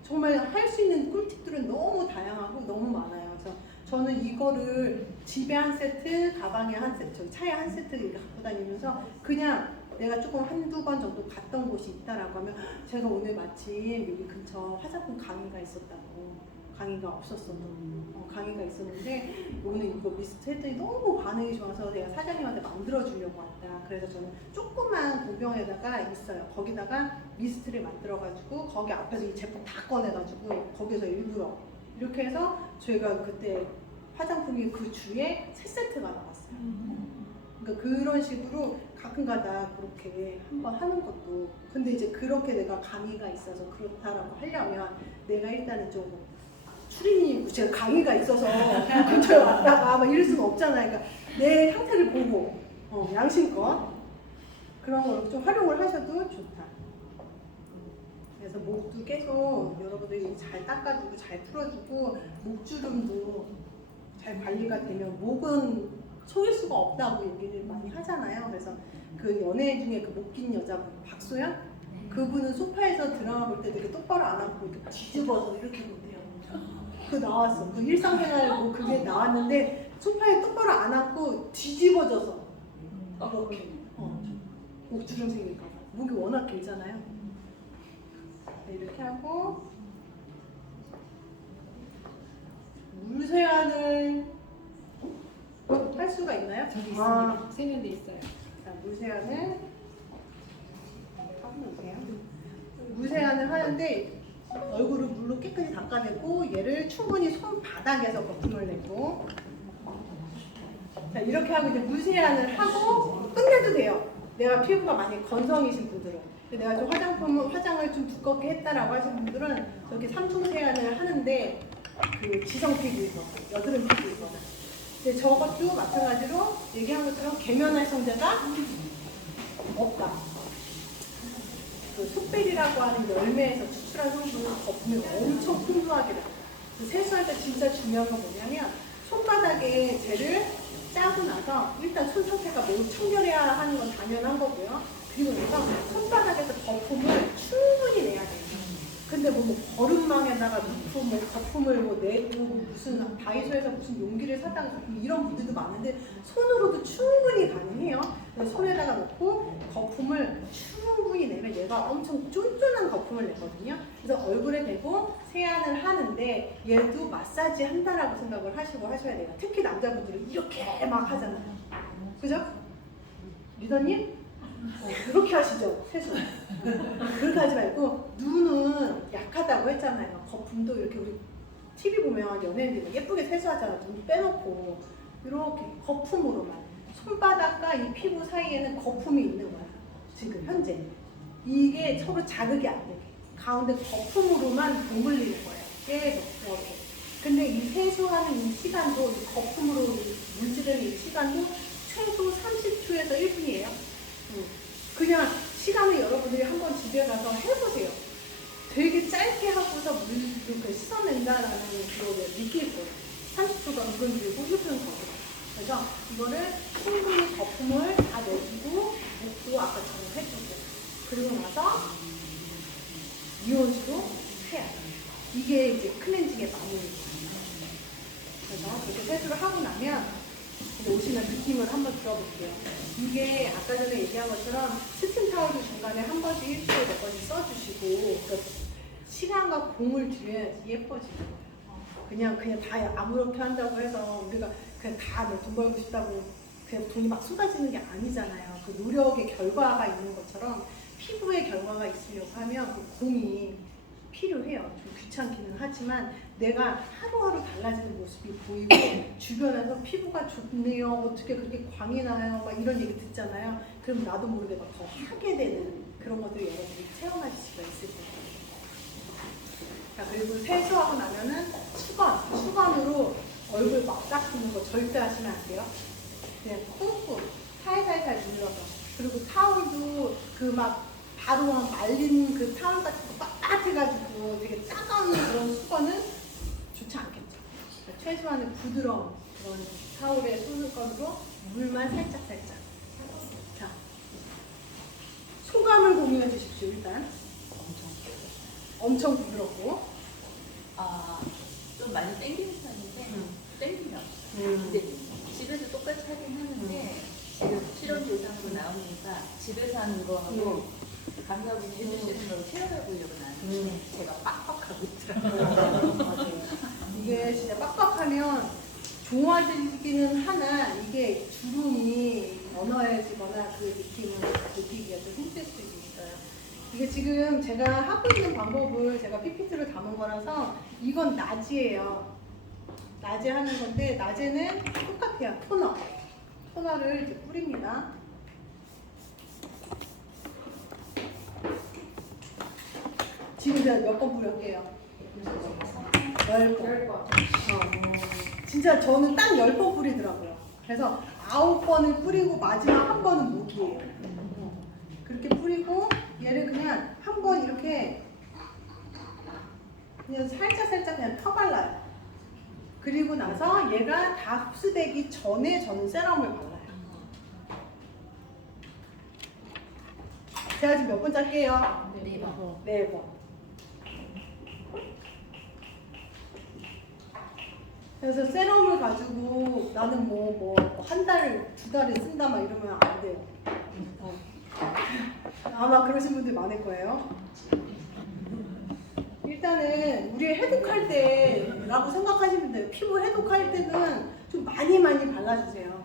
정말 할 수 있는 꿀팁들은 너무 다양하고 너무 많아요. 그래서 저는 이거를 집에 한 세트, 가방에 한 세트, 저기 차에 한 세트 이렇게 갖고 다니면서 그냥 내가 조금 한두 번 정도 갔던 곳이 있다라고 하면 제가 오늘 마침 여기 근처 화장품 강의가 있었다고. 강의가 없었어도 강의가 있었는데 오늘 이거 미스트 했더니 너무 반응이 좋아서 내가 사장님한테 만들어주려고 왔다. 그래서 저는 조그만 공병에다가 있어요. 거기다가 미스트를 만들어가지고 거기 앞에서 이 제품 다 꺼내가지고 거기서 일부러 이렇게 해서 저희가 그때 화장품이 그 주에 3세트가 나왔어요. 그러니까 그런 식으로 가끔가다 그렇게 한번 하는 것도 근데 이제 그렇게 내가 강의가 있어서 그렇다라고 하려면 내가 일단은 좀 출인이고 제가 강의가 있어서 근처에 왔다가 막 이럴 수는 없잖아요. 그러니까 내 상태를 보고 양심껏 그런 걸 좀 활용을 하셔도 좋다. 그래서 목도 계속 여러분들이 잘 닦아주고 잘 풀어주고 목주름도 잘 관리가 되면 목은 속일 수가 없다고 얘기를 많이 하잖아요. 그래서 그 연예인 중에 그 목 긴 여자분 박소연 그분은 소파에서 드라마 볼 때 되게 똑바로 안 앉고 이렇게 뒤집어서 이렇게 본대요. 그 나왔어. 그 일상생활 뭐 그게 나왔는데 소파에 똑바로 안 앉고 뒤집어져서 이렇게 목주름 생길까 봐. 목이 워낙 길잖아요. 네, 이렇게 하고 물세안을 할 수가 있나요? 저기 있습니다. 세면대 있어요. 자, 물세안을 하고 오세요. 물세안을 하는데 얼굴을 물로 깨끗이 닦아내고 얘를 충분히 손바닥에서 거품을 내고 자 이렇게 하고 이제 물세안을 하고 끝내도 돼요. 내가 피부가 많이 건성이신 분들은 근데 내가 좀 화장을 좀 두껍게 했다라고 하신 분들은 저렇게 3분 세안을 하는데 그 지성 피부이거나 여드름 피부이거나 근데 저것도 마찬가지로 얘기한 것처럼 계면활성제가 없다. 그 숲베리라고 하는 열매에서 추출한 성분은 거품이 엄청 풍부하게 나요. 세수할 때 진짜 중요한 건 뭐냐면 손바닥에 젤을 짜고 나서 일단 손 상태가 매우 청결해야 하는 건 당연한 거고요. 그리고 나서 손바닥에서 거품을 충분히 내야 돼요. 근데 뭐 거름망에다가 넣고 뭐 거품을 뭐 내고 무슨 다이소에서 무슨 용기를 사다가 이런 분들도 많은데 손으로도 충분히 가능해요. 손에다가 넣고 거품을 충분히 내면 얘가 엄청 쫀쫀한 거품을 내거든요. 그래서 얼굴에 대고 세안을 하는데 얘도 마사지 한다라고 생각을 하시고 하셔야 돼요. 특히 남자분들은 이렇게 막 하잖아요. 그죠? 리더님? 그렇게 하시죠, 세수. 그렇게 하지 말고 눈은 약하다고 했잖아요. 거품도 이렇게 우리 TV 보면 연예인들이 예쁘게 세수하잖아. 눈도 빼놓고 이렇게 거품으로만 손바닥과 이 피부 사이에는 거품이 있는 거야. 지금 현재 이게 서로 자극이 안 되게 가운데 거품으로만 버물리는 거예요. 계속 이렇게. 근데 이 세수하는 이 시간도 이 거품으로 물질되는 이 시간도 최소 30초에서 1분이에요. 그냥 시간을 여러분들이 한번 집에 가서 해보세요. 되게 짧게 하고서 물을 씻어낸다라는 그거를 느낄 거예요. 30초가 은근 길고 1분은 더 길어요. 그래서 이거를 충분히 거품을 다 내주고 목도 아까처럼 해주고 그리고 나서 미온수로 세안 이게 이제 클렌징의 마무리예요. 그래서 그렇게 세수를 하고 나면 이제 오시면 느낌을 한번 들어볼게요. 이게 아까 전에 얘기한 것처럼 스팀 타월도 중간에 한 번씩 일주일에 몇 번씩 써주시고 그러니까 시간과 공을 들여야지 예뻐지는 거예요. 그냥 다 아무렇게 한다고 해서 우리가 그냥 다 돈 벌고 싶다고 그냥 돈이 막 쏟아지는 게 아니잖아요. 그 노력의 결과가 있는 것처럼 피부의 결과가 있으려고 하면 그 공이 필요해요. 좀 귀찮기는 하지만 내가 하루하루 달라지는 모습이 보이고 주변에서 피부가 좋네요. 어떻게 그렇게 광이 나요? 막 이런 얘기 듣잖아요. 그럼 나도 모르게 막 더 하게 되는 그런 것들을 여러분들이 체험하실 수가 있을 거예요. 자, 그리고 세수하고 나면은 수건으로 얼굴 막 닦는 거 절대 하시면 안 돼요. 그냥 꾹꾹 살살살 눌러서. 그리고 타올도 그 막 바로 막 말린 그 타올 같은 거 빳빳해가지고 되게 따가운 그런 수건은 좋지 않겠죠. 그러니까 최소한의 부드러운 그런 타올의 수건으로 물만 살짝. 자, 소감을 공유해 주십시오. 일단 엄청 부드럽고. 좀 많이 땡기는 편인데 땡기면 없어요. 근데 집에서 똑같이 하긴 하는데 지금 실험 대상으로 나오니까 집에서 하는 거하고 강사분이 해주시는 걸 체험해 보려고 나왔는데 제가 빡빡하고 있더라고요. 맞아요. 이게 진짜 빡빡하면 좋아지기는 하나 이게 주름이 어너해지거나 그 느낌을 느끼기가 좀 힘들 수 있어요. 이게 지금 제가 하고 있는 방법을 제가 PPT로 담은 거라서 이건 낮이에요. 낮에 하는 건데 낮에는 똑같아요. 토너를 이렇게 뿌립니다. 지금 제가 몇 번 뿌렸게요? 10번. 진짜 저는 딱 10번 뿌리더라고요. 그래서 9번을 뿌리고 마지막 한 번은 목이에요. 그렇게 뿌리고 얘를 그냥 한 번 이렇게 그냥 살짝 그냥 펴발라요. 그리고 나서 얘가 다 흡수되기 전에 저는 세럼을 발라요. 제가 지금 몇 번 짤게요? 4번. 그래서 세럼을 가지고 나는 뭐 한 달, 2달을 쓴다 막 이러면 안 돼요. 아마 그러신 분들 많을 거예요. 일단은 우리 해독할 때라고 생각하시면 돼요. 피부 해독할 때는 좀 많이 발라주세요.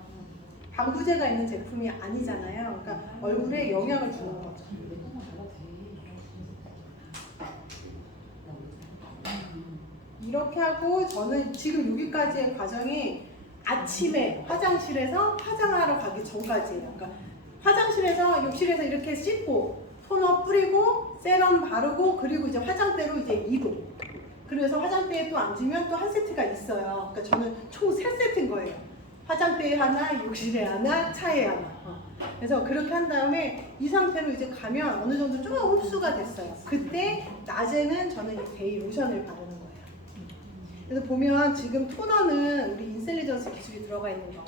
방부제가 있는 제품이 아니잖아요. 그러니까 얼굴에 영향을 주는 거죠. 이렇게 하고 저는 지금 여기까지의 과정이 아침에 화장실에서 화장하러 가기 전까지예요. 그러니까 화장실에서 욕실에서 이렇게 씻고 토너 뿌리고 세럼 바르고 그리고 이제 화장대로 이제 이동. 그래서 화장대에 또 앉으면 또 한 세트가 있어요. 그러니까 저는 총 3세트인 거예요. 화장대에 하나, 욕실에 하나, 차에 하나. 그래서 그렇게 한 다음에 이 상태로 이제 가면 어느 정도 좀 흡수가 됐어요. 그때 낮에는 저는 이 데이 로션을 바르는 거예요. 그래서 보면 지금 토너는 우리 인셀리전스 기술이 들어가 있는 거.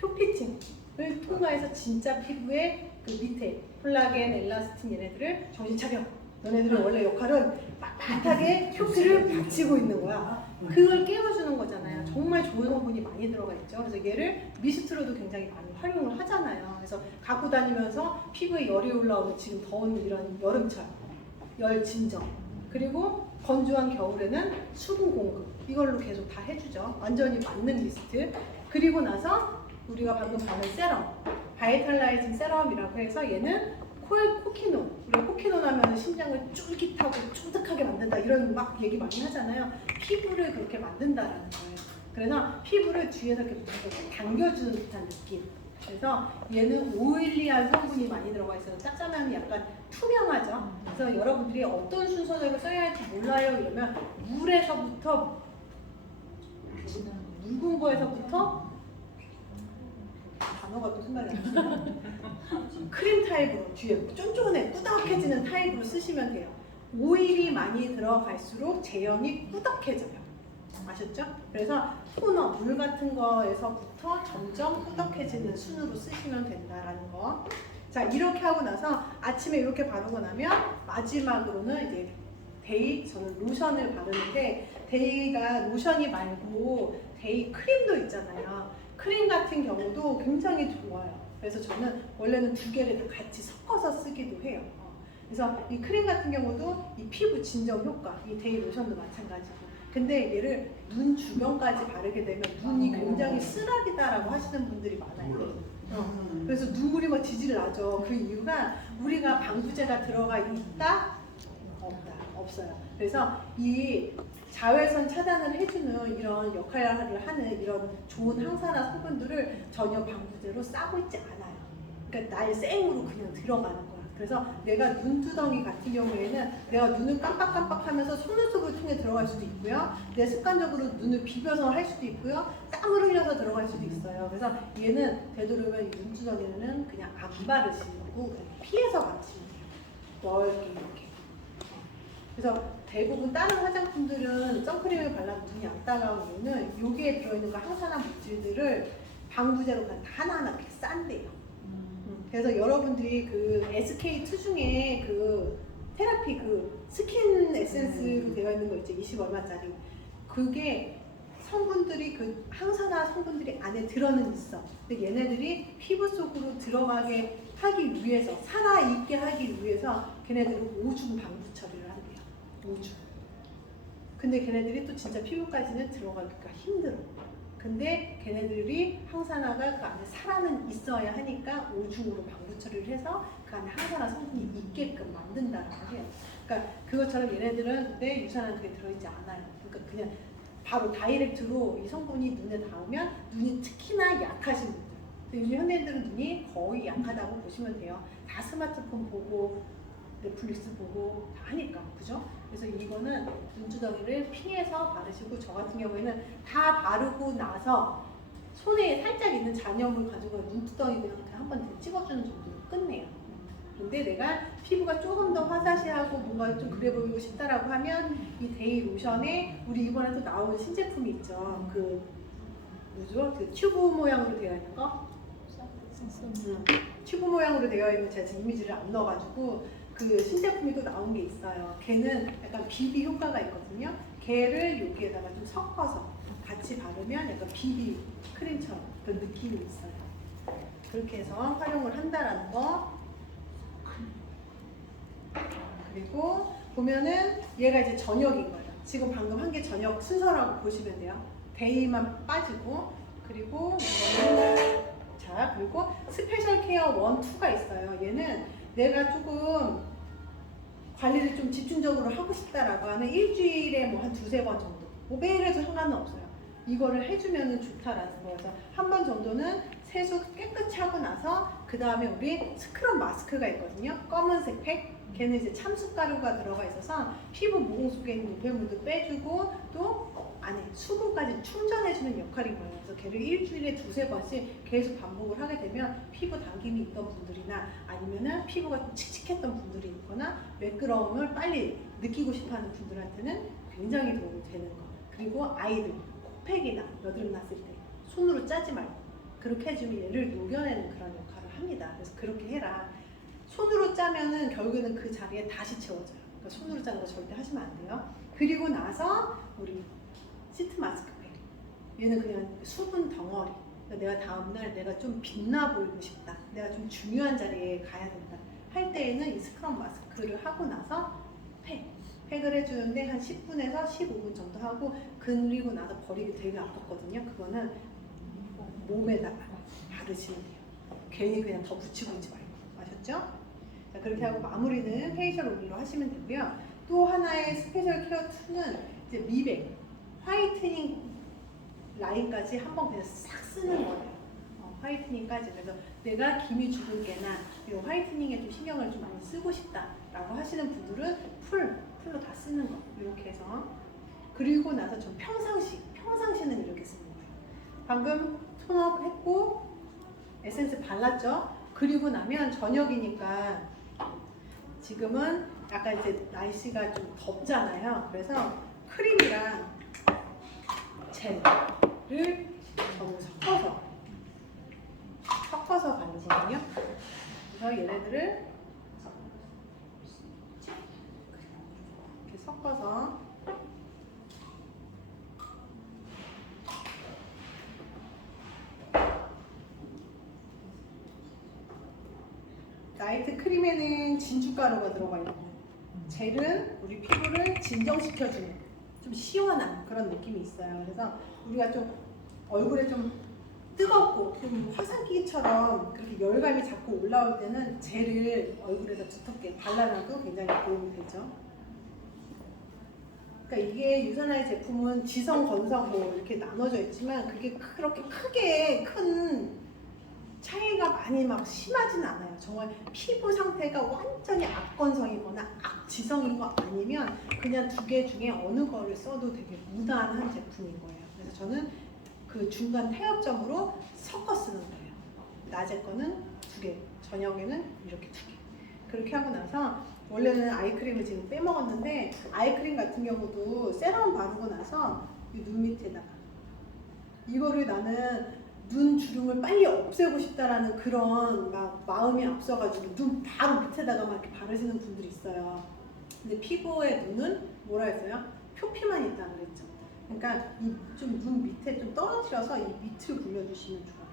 표피팅을 통과해서 진짜 피부에 그 밑에 콜라겐, 엘라스틴 얘네들을 정신 차려. 너네들의 원래 역할은 빳빳하게 표피를 받치고 있는 거야. 그걸 깨워주는 거잖아요. 정말 좋은 성분이 많이 들어가 있죠. 그래서 얘를 미스트로도 굉장히 많이 활용을 하잖아요. 그래서 갖고 다니면서 피부에 열이 올라오는 지금 더운 이런 여름철, 열 진정, 그리고 건조한 겨울에는 수분 공급 이걸로 계속 다 해주죠. 완전히 맞는 미스트. 그리고 나서 우리가 방금 바른 세럼, 바이탈라이징 세럼이라고 해서 얘는 코키논. 우리가 코키논 하면 심장을 쫄깃하고 쫀득하게 만든다 이런 막 얘기 많이 하잖아요. 피부를 그렇게 만든다라는 거예요. 그래서 피부를 뒤에서 이렇게 당겨주는 듯한 느낌. 그래서 얘는 오일리한 성분이 많이 들어가 있어서 짜짜면이 약간 투명하죠. 그래서 여러분들이 어떤 순서대로 써야 할지 몰라요 이러면 물에서부터 묽은 거에서부터 단어가 또 생각이 안 나요. 크림 타입으로 뒤에 쫀쫀해 꾸덕해지는 타입으로 쓰시면 돼요. 오일이 많이 들어갈수록 제형이 꾸덕해져요. 아셨죠? 그래서 토너, 물 같은 거에서부터 점점 꾸덕해지는 순으로 쓰시면 된다라는 거. 자, 이렇게 하고 나서 아침에 이렇게 바르고 나면 마지막으로는 이제 데이, 저는 로션을 바르는데 데이가 로션이 말고 데이 크림도 있잖아요. 크림 같은 경우도 굉장히 좋아요. 그래서 저는 원래는 두 개를 다 같이 섞어서 쓰기도 해요. 그래서 이 크림 같은 경우도 이 피부 진정 효과, 이 데이 로션도 마찬가지고. 근데 얘를 눈 주변까지 바르게 되면 눈이 굉장히 쓰라리다라고 하시는 분들이 많아요. 그래서 눈물이 막 지지를 나죠. 그 이유가 우리가 방부제가 들어가 있다? 없다. 없어요. 그래서 이 자외선 차단을 해주는 이런 역할을 하는 이런 좋은 항산화 성분들을 전혀 방부제로 싸고 있지 않아요. 그러니까 날 생으로 그냥 들어가는 거야. 그래서 내가 눈두덩이 같은 경우에는 내가 눈을 깜빡깜빡하면서 속눈썹을 통해 들어갈 수도 있고요. 내 습관적으로 눈을 비벼서 할 수도 있고요. 땀을 흘려서 들어갈 수도 있어요. 그래서 얘는 되도록이면 이 눈두덩이는 그냥 안 바르시고 그냥 피해서 바르시면 돼요. 넓게 이렇게. 그래서 대부분 다른 화장품들은 선크림을 발라도 눈이 안 따가운 이유는 여기에 들어있는 그 항산화 물질들을 방부제로 그냥 하나하나 이렇게 싼대요. 그래서 여러분들이 그 SK2 중에 그 테라피 그 스킨 에센스로 되어 있는 거 있죠? 20 얼마짜리. 그게 성분들이 그 항산화 성분들이 안에 들어는 있어. 근데 얘네들이 피부 속으로 들어가게 하기 위해서 살아있게 하기 위해서 걔네들은 5중 방부 처리를 한대요. 5중. 근데 걔네들이 또 진짜 피부까지는 들어가기가 힘들어. 근데 걔네들이 항산화가 그 안에 살아는 있어야 하니까 5중으로 방부 처리를 해서 그 안에 항산화 성분이 있게끔 만든다라고 해요. 그러니까 그것처럼 얘네들은 근데 유산화는 그게 들어있지 않아요. 그러니까 그냥 바로 다이렉트로 이 성분이 눈에 닿으면 눈이 특히나 약하신 분들. 요즘 현대인들은 눈이 거의 약하다고 보시면 돼요. 다 스마트폰 보고 넷플릭스 보고 다 하니까, 그죠? 그래서 이거는 눈두덩이를 피해서 바르시고, 저 같은 경우에는 다 바르고 나서 손에 살짝 있는 잔여물 가지고 눈두덩이 그냥 한번 찍어주는 정도로 끝내요. 근데 내가 피부가 조금 더 화사시하고 뭔가 좀 그래 보이고 싶다라고 하면 이 데이 로션에 우리 이번에 또 나온 신제품이 있죠. 그 뭐죠? 그 튜브 모양으로 되어 있는 거? 튜브 모양으로 되어 있는 제가 지금 이미지를 안 넣어가지고 그 신제품이 또 나온 게 있어요. 걔는 약간 비비 효과가 있거든요. 걔를 여기에다가 좀 섞어서 같이 바르면 약간 비비 크림처럼 그런 느낌이 있어요. 그렇게 해서 활용을 한다라는 거. 그리고 보면은 얘가 이제 저녁인 거예요. 지금 방금 한 게 저녁 순서라고 보시면 돼요. 데이만 빠지고, 그리고 이거는 자, 그리고 스페셜 케어 1, 2가 있어요. 얘는 내가 조금 관리를 좀 집중적으로 하고 싶다라고 하면 일주일에 뭐 한 2-3번 정도, 뭐 매일 해도 상관은 없어요. 이거를 해주면 좋다라는 거예요. 그래서 한 번 정도는 세수 깨끗이 하고 나서 그 다음에 우리 스크럽 마스크가 있거든요. 검은색 팩. 걔는 이제 참숯가루가 들어가 있어서 피부 모공 속에 있는 노폐물도 빼주고 또 안에 수분까지 충전해주는 역할인 거예요. 그래서 걔를 일주일에 2-3번씩 계속 반복을 하게 되면 피부 당김이 있던 분들이나 아니면은 피부가 좀 칙칙했던 분들이 있거나 매끄러움을 빨리 느끼고 싶어하는 분들한테는 굉장히 도움이 되는 거. 그리고 아이들 코팩이나 여드름 났을 때 손으로 짜지 말고 그렇게 해주면 얘를 녹여내는 그런 역할을 합니다. 그래서 그렇게 해라. 손으로 짜면은 결국에는 그 자리에 다시 채워져요. 그러니까 손으로 짜는 거 절대 하시면 안 돼요. 그리고 나서 우리 시트 마스크팩. 얘는 그냥 수분 덩어리. 그러니까 내가 다음날 내가 좀 빛나 보이고 싶다. 내가 좀 중요한 자리에 가야 된다. 할 때에는 이 스크럽 마스크를 하고 나서 팩을 해주는데 한 10분에서 15분 정도 하고 그리고 나서 버리기 되게 아팠거든요. 그거는 몸에다가 바르시면 돼요. 괜히 그냥 더 붙이고 있지 말고. 아셨죠? 자, 그렇게 하고 마무리는 페이셜 오일로 하시면 되고요. 또 하나의 스페셜 케어 2는 이제 미백, 화이트닝 라인까지 한번 그냥 싹 쓰는 거예요. 화이트닝까지. 그래서 내가 기미 주근깨나 이 화이트닝에 좀 신경을 좀 많이 쓰고 싶다라고 하시는 분들은 풀로 다 쓰는 거. 이렇게 해서. 그리고 나서 좀 평상시는 이렇게 쓰는 거예요. 방금 톤업 했고 에센스 발랐죠? 그리고 나면 저녁이니까 지금은 약간 이제 날씨가 좀 덥잖아요. 그래서 크림이랑 젤을 저는 섞어서 바르거든요. 그래서 얘네들을 이렇게 섞어서 섞어서 나이트 크림에는 진주가루가 들어가 있고 젤은 우리 피부를 진정시켜주는 좀 시원한 그런 느낌이 있어요. 그래서 우리가 좀 얼굴에 좀 뜨겁고 좀 화산기처럼 그렇게 열감이 자꾸 올라올 때는 젤을 얼굴에다 두텁게 발라놔도 굉장히 도움이 되죠. 그러니까 이게 유선아의 제품은 지성, 건성 뭐 이렇게 나눠져 있지만 그게 그렇게 크게 큰 차이가 많이 막 심하진 않아요. 정말 피부 상태가 완전히 악건성이거나 악지성인 거 아니면 그냥 두 개 중에 어느 거를 써도 되게 무난한 제품인 거예요. 그래서 저는 그 중간 타협점으로 섞어 쓰는 거예요. 낮에 거는 두 개, 저녁에는 이렇게 두 개. 그렇게 하고 나서 원래는 아이크림을 지금 빼먹었는데 아이크림 같은 경우도 세럼 바르고 나서 이 눈 밑에다가 이거를 나는 눈 주름을 빨리 없애고 싶다라는 그런 막 마음이 앞서가지고 눈 바로 밑에다가 막 이렇게 바르시는 분들이 있어요. 근데 피부의 눈은 뭐라 했어요? 표피만 있다 그랬죠. 그러니까 이 좀 눈 밑에 좀 떨어뜨려서 이 밑을 굴려주시면 좋아요.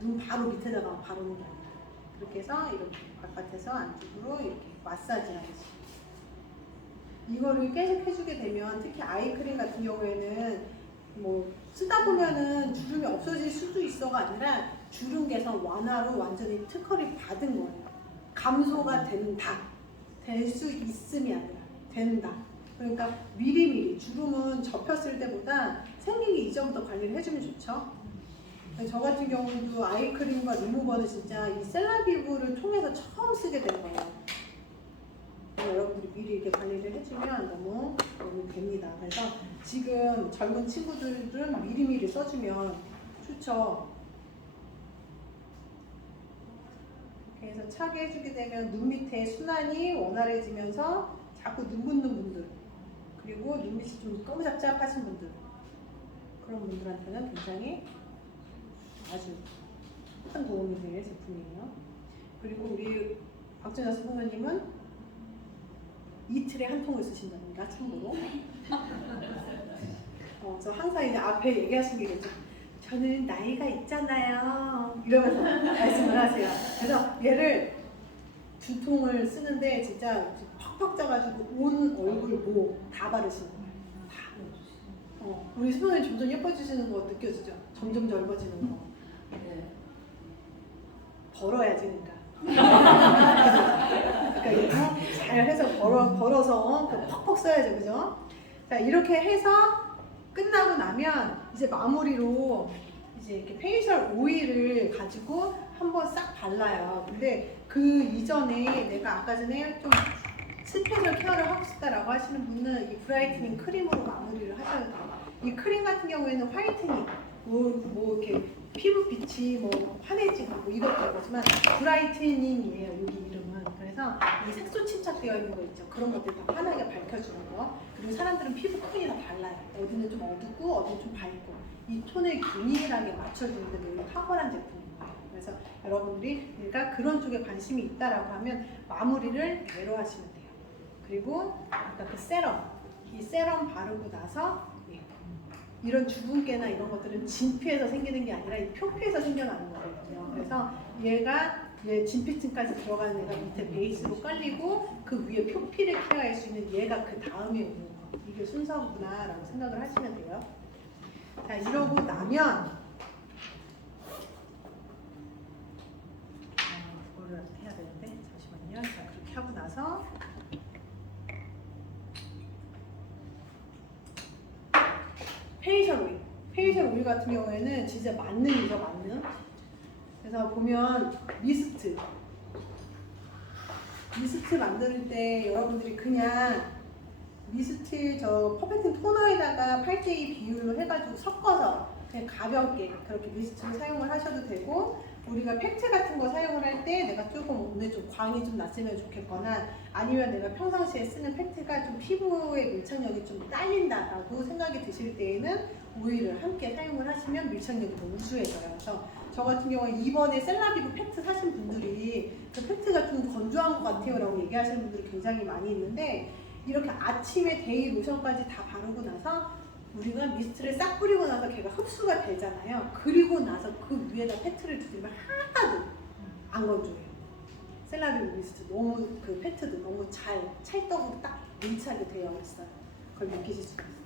눈 바로 밑에다가 바르는 게 아니라 그렇게 해서 이렇게 바깥에서 안쪽으로 이렇게 마사지 하듯이 이거를 계속 해주게 되면 특히 아이크림 같은 경우에는 뭐 쓰다 보면은 주름이 없어질 수도 있어가 아니라 주름 개선 완화로 완전히 특허를 받은 거예요. 감소가 된다. 될 수 있음이 아니라 된다. 그러니까 미리미리 주름은 접혔을 때보다 생기기 이전부터 관리를 해주면 좋죠. 저 같은 경우도 아이크림과 리무버는 진짜 이 셀라비브를 통해서 처음 쓰게 된 거예요. 여러분들이 미리 이렇게 관리를 해주면 너무 도움이 됩니다. 그래서 지금 젊은 친구들은 미리미리 써주면 좋죠. 그래서 차게 해주게 되면 눈 밑에 순환이 원활해지면서 자꾸 눈 붓는 분들 그리고 눈밑이 좀 검잡잡하신 분들 그런 분들한테는 굉장히 아주 큰 도움이 될 제품이에요. 그리고 우리 박준하 선생님은 이틀에 한 통을 쓰신답니다. 참고로. 저 항상 이제 앞에 얘기하신 게 있죠. 저는 나이가 있잖아요. 이러면서 말씀을 하세요. 그래서 얘를 두 통을 쓰는데 진짜 팍팍 짜가지고 온 얼굴 모 다 바르시는 거예요. 다. 우리 수선이 점점 예뻐지시는 거 느껴지죠? 점점 젊어지는 거. 벌어야지 그러니까. 그러니까 이렇게 잘 해서 벌어서 퍽퍽 써야죠, 그죠? 자 이렇게 해서 끝나고 나면 이제 마무리로 이제 이렇게 페이셜 오일을 가지고 한번 싹 발라요. 근데 그 이전에 내가 아까 전에 좀 스페셜 케어를 하고 싶다라고 하시는 분은 이 브라이트닝 크림으로 마무리를 하셔야 돼요. 이 크림 같은 경우에는 화이트닝, 뭐 이렇게 피부빛이 뭐 환해지고 뭐 이것도 거지만 브라이트닝이에요. 여기 이름은. 그래서 이 색소 침착되어 있는 거 있죠. 그런 것들 다 환하게 밝혀주는 거. 그리고 사람들은 피부 톤이 다 달라요. 어디는 좀 어둡고 어디는 좀 밝고 이 톤을 균일하게 맞춰주는데 매우 탁월한 제품인 거예요. 그래서 여러분들이 내가 그런 쪽에 관심이 있다라고 하면 마무리를 얘로 하시면 돼요. 그리고 아까 그 세럼, 이 세럼 바르고 나서 이런 주근깨나 이런 것들은 진피에서 생기는 게 아니라 이 표피에서 생겨나는 거거든요. 그래서 얘 진피층까지 들어가는 애가 밑에 베이스로 깔리고 그 위에 표피를 케어할 수 있는 얘가 그 다음에 오는 거. 이게 순서구나라고 생각을 하시면 돼요. 자 이러고 나면 그거를 해야 되는데 잠시만요. 자 그렇게 하고 나서 페이셜 오일. 페이셜 오일 같은 경우에는 진짜 만능이죠, 만능. 그래서 보면 미스트 만들 때 여러분들이 그냥 미스트 저 퍼펙트 토너에다가 8:2 비율로 해가지고 섞어서 그냥 가볍게 그렇게 미스트를 사용을 하셔도 되고 우리가 팩트 같은 거 사용을 할 때 내가 조금 오늘 좀 광이 좀 났으면 좋겠거나 아니면 내가 평상시에 쓰는 팩트가 좀 피부의 밀착력이 좀 딸린다라고 생각이 드실 때에는 오일을 함께 사용을 하시면 밀착력이 더 우수해져요. 그래서 저 같은 경우에 이번에 셀라비브 팩트 사신 분들이 그 팩트가 좀 건조한 것 같아요 라고 얘기하시는 분들이 굉장히 많이 있는데 이렇게 아침에 데이 로션까지 다 바르고 나서 우리가 미스트를 싹 뿌리고 나서 걔가 흡수가 되잖아요. 그리고 나서 그 위에다 페트를 두르면 하나도 안 건조해요. 셀라비브 미스트 너무 그 페트도 너무 잘 찰떡으로 딱 밀착이 되어 있어요. 그걸 느끼실 수가 있어요.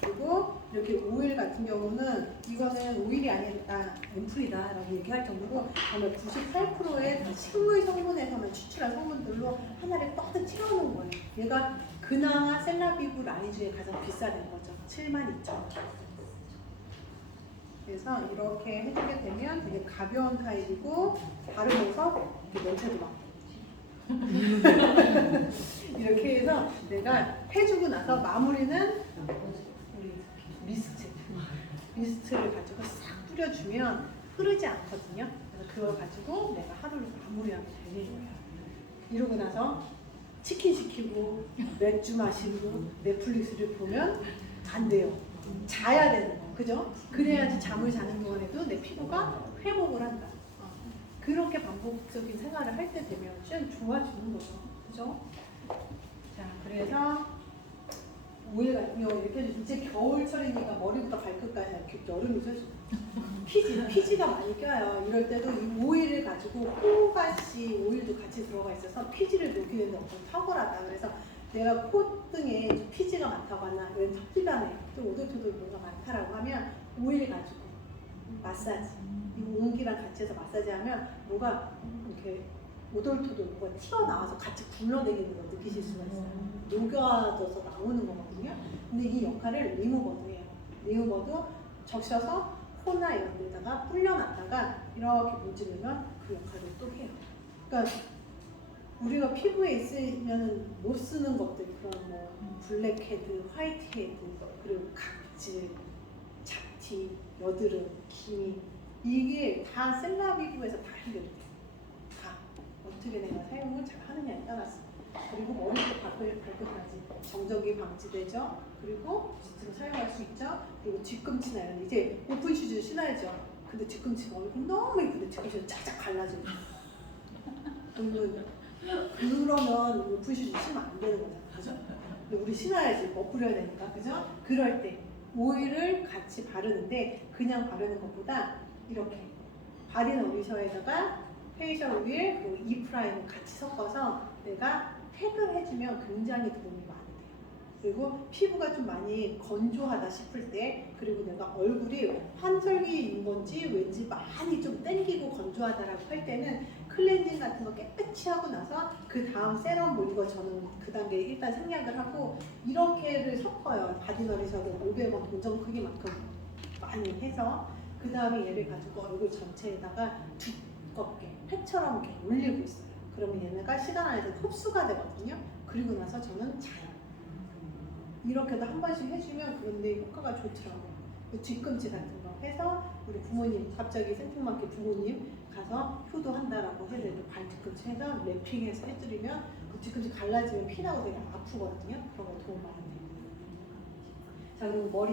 그리고 이렇게 오일 같은 경우는 이거는 오일이 아니라 앰플이다라고 얘기할 정도로 정말 98%의 다 식물 성분에서만 추출한 성분들로 하나를 뻑뻑 채워놓은 거예요. 얘가 그나마 셀라비브 라인 중에 가장 비싸된 거죠. 72,000원. 그래서 이렇게 해주게 되면 되게 가벼운 타입이고 바르면서 이렇게 냄새도 맡고 이렇게 해서 내가 해주고 나서 마무리는 우리 미스트를 가지고 싹 뿌려주면 흐르지 않거든요. 그래서 그걸 가지고 내가 하루를 마무리하면 되는 거예요. 이러고 나서 치킨 시키고 맥주 마시고 넷플릭스를 보면 안 돼요. 자야 되는 거, 그죠? 그래야지 잠을 자는 동안에도 내 피부가 회복을 한다. 그렇게 반복적인 생활을 할 때 되면 좀 좋아지는 거죠, 그죠? 자, 그래서 오일 같은 경우 이렇게 해주면 이제 겨울철이니까 머리부터 발끝까지 이렇게 여름이죠. 피지가 많이 껴요. 이럴 때도 이 오일을 가지고 호가씨 오일도 같이 들어가 있어서 피지를 녹이는데 엄청 탁월하다. 그래서 내가 콧등에 피지가 많다고 하나, 왜 턱집안에 또 오돌토돌 뭔가 많다라고 하면 오일 가지고 마사지, 이 온기랑 같이 해서 마사지하면 뭐가 이렇게 오돌토돌 뭐가 튀어나와서 같이 굴러다니는 걸 느끼실 수가 있어요. 녹여져서 나오는 거거든요. 근데 이 역할을 리무버도 해요. 리무버도 적셔서 코나 이런 데다가 불려놨다가 이렇게 문지르면 그 역할을 또 해요. 그러니까 우리가 피부에 있으면 못 쓰는 것들, 그런 뭐 블랙헤드, 화이트헤드, 그리고 각질, 잡티, 여드름, 기미, 이게 다 셀라비브에서 다 해결돼요. 다 어떻게 내가 사용을 잘 하느냐에 따라서. 그리고 머리부터 발끝까지 정적이 방지되죠. 그리고 미스트로 사용할 수 있죠. 그리고 뒤꿈치나 이런 이제 오픈 슈즈 신어야죠. 근데 뒤꿈치가 얼굴 너무 예쁜데 뒤꿈치가 쫙쫙 갈라져요. 그러면 오픈 슈즈 신으면 안 되는 거잖아요, 그죠? 근데 우리 신어야지, 멋부려야 되니까, 그죠? 그럴 때 오일을 같이 바르는데 그냥 바르는 것보다 이렇게 바디 너리셔에다가 페이셜 오일 그리고 이 프라임을 같이 섞어서 내가 팩을 해주면 굉장히 도움이 많이 돼요. 그리고 피부가 좀 많이 건조하다 싶을 때, 그리고 내가 얼굴이 환절기인 건지 왠지 많이 좀 땡기고 건조하다라고 할 때는 클렌징 같은 거 깨끗이 하고 나서 그 다음 세럼 뭐 이거 저는 그 단계에 일단 생략을 하고 이렇게를 섞어요. 바디너리셔를 500원 동전 크기만큼 많이 해서 그 다음에 얘를 가지고 얼굴 전체에다가 두껍게 팩처럼 이렇게 올리고 있어요. 그러면 얘네가 시간 안에서 흡수가 되거든요. 그리고 나서 저는 자요. 이렇게도 한 번씩 해주면 그런데 효과가 좋더라고요. 뒤꿈치 같은 거 해서 우리 부모님 갑자기 생뚱맞게 부모님 가서 효도한다라고 해도 발 뒤꿈치 해서 랩핑해서 해드리면 그 뒤꿈치 갈라지면 피나고 되게 아프거든요. 그런 거 도움 많이 돼요. 자, 그리고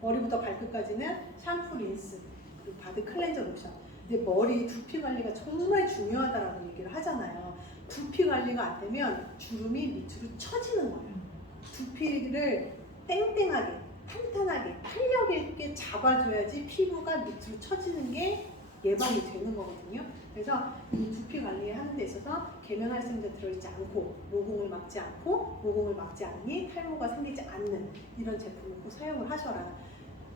머리부터 발끝까지는 샴푸, 린스, 그리고 바디 클렌저 로션. 근데 머리 두피 관리가 정말 중요하다라고 얘기를 하잖아요. 두피 관리가 안 되면 주름이 밑으로 처지는 거예요. 두피를 땡땡하게, 탄탄하게, 탄력 있게 잡아줘야지 피부가 밑으로 처지는 게 예방이 되는 거거든요. 그래서 이 두피 관리하는 데 있어서 계면활성제 들어있지 않고 모공을 막지 않고 모공을 막지 않니 탈모가 생기지 않는 이런 제품을 꼭 사용을 하셔라.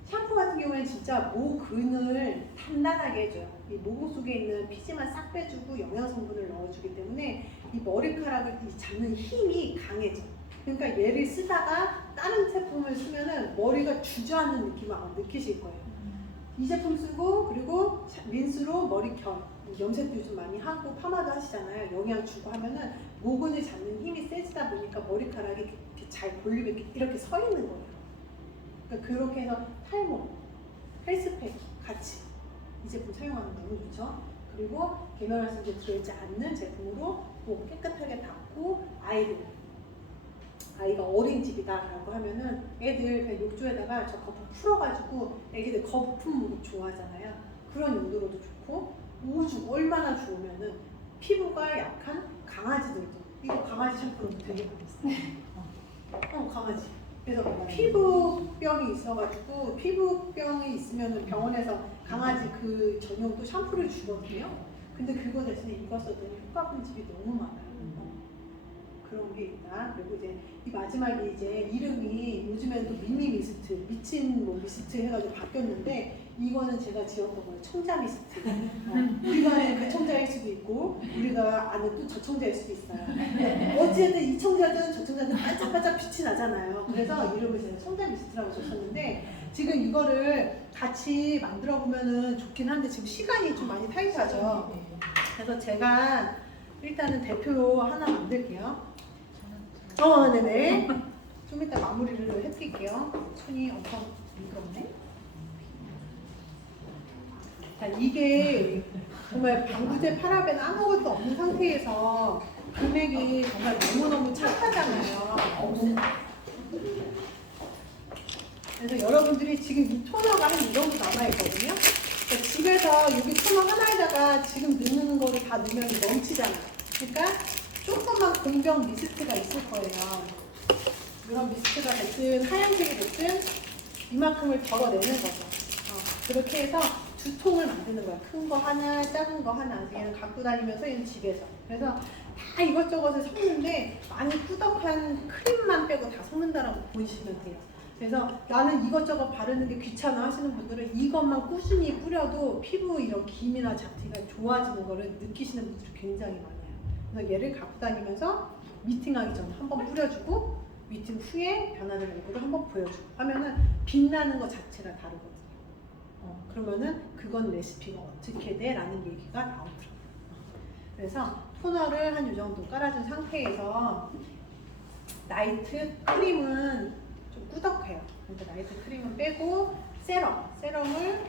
샴푸 같은 경우에는 진짜 모근을 단단하게 해줘요. 이 모공 속에 있는 피지만 싹 빼주고 영양성분을 넣어주기 때문에 이 머리카락을 잡는 힘이 강해져. 그러니까 얘를 쓰다가 다른 제품을 쓰면은 머리가 주저앉는 느낌을 아마 느끼실 거예요. 이 제품 쓰고 그리고 린스로 머리 염색도 요즘 많이 하고 파마도 하시잖아요. 영양 주고 하면은 모근을 잡는 힘이 세지다 보니까 머리카락이 이렇게 잘 볼륨 이렇게 서 있는 거예요. 그러니까 그렇게 해서 탈모, 헬스팩 같이 이 제품 사용하면 너무 좋죠. 그리고 계면활성제 들어있지 않는 제품으로 뭐 깨끗하게 닦고 아이가 어린 집이다라고 하면은 애들 그냥 욕조에다가 저 거품 풀어가지고 애기들 거품 목욕 좋아하잖아요. 그런 용도로도 좋고 오죽 얼마나 좋으면은 피부가 약한 강아지들도 이거 강아지 샴푸로 되게 많이 써요. 강아지. 그래서 피부병이 있어가지고 피부병이 있으면 병원에서 강아지 그 전용 또 샴푸를 주거든요. 근데 그거 대신에 이거 써도 효과 분집이 너무 많아요. 그런 게 있다. 그리고 이제 이 마지막에 이제 이름이 요즘에는 또 미미 미스트, 미친 뭐 미스트 해가지고 바뀌었는데 이거는 제가 지었던 거예요. 청자 미스트. 우리가 아는 그 청자일 수도 있고 우리가 아는 또 저 청자일 수도 있어요. 어쨌든 이 청자든 저 청자든 반짝반짝 빛이 나잖아요. 그래서 이름을 제가 청자 미스트라고 줬었는데 지금 이거를 같이 만들어 보면은 좋긴 한데 지금 시간이 좀 많이 타이트하죠. 그래서 제가 일단은 대표로 하나 만들게요. 네네. 좀 이따 마무리를 해드릴게요. 손이 엄청 미끄럽네. 자, 이게 정말 방부제 파라벤 아무것도 없는 상태에서 금액이 정말 너무너무 착하잖아요. 그래서 여러분들이 지금 이 토너가 한 이 정도 남아있거든요. 그러니까 집에서 여기 토너 하나에다가 지금 넣는 거를 다 넣으면 넘치잖아요. 그러니까 조금만 공병 미스트가 있을 거예요. 이런 미스트가 됐든 하얀색이 됐든 이만큼을 덜어내는 거죠. 그렇게 해서 두 통을 만드는 거야. 큰 거 하나, 작은 거 하나. 얘는 갖고 다니면서 얘는 집에서. 그래서 다 이것저것을 섞는데 많이 꾸덕한 크림만 빼고 다 섞는다라고 보시면 돼요. 그래서 나는 이것저것 바르는 게 귀찮아 하시는 분들은 이것만 꾸준히 뿌려도 피부 이런 기미나 잡티가 좋아지는 거를 느끼시는 분들이 굉장히 많아요. 그래서 얘를 갖고 다니면서 미팅하기 전에 한번 뿌려주고 미팅 후에 변하는 얼굴을 한번 보여주고 하면은 빛나는 것 자체가 다르거든요. 그러면은 그건 레시피가 어떻게 돼? 라는 얘기가 나오더라고요. 그래서 토너를 한 이 정도 깔아준 상태에서 나이트 크림은 좀 꾸덕해요. 그러니까 나이트 크림은 빼고 세럼을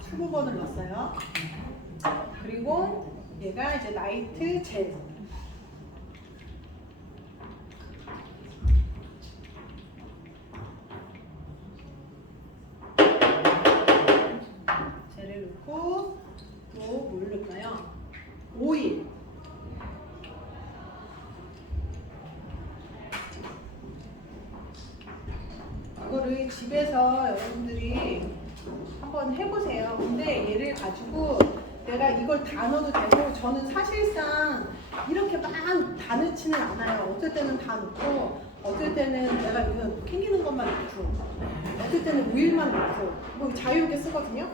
수부번을 넣었어요. 그리고 얘가 이제 나이트 젤. 젤을 넣고 또 뭘 넣을까요? 오일. 이거를 집에서 여러분들이 한번 해보세요. 근데 얘를 가지고 내가 이걸 다 넣어도 되고 저는 사실상 이렇게 막 다 넣지는 않아요. 어쩔 때는 다 넣고 어쩔 때는 내가 이거 캥기는 것만 넣고 어쩔 때는 오일만 넣고 뭐 자유롭게 쓰거든요.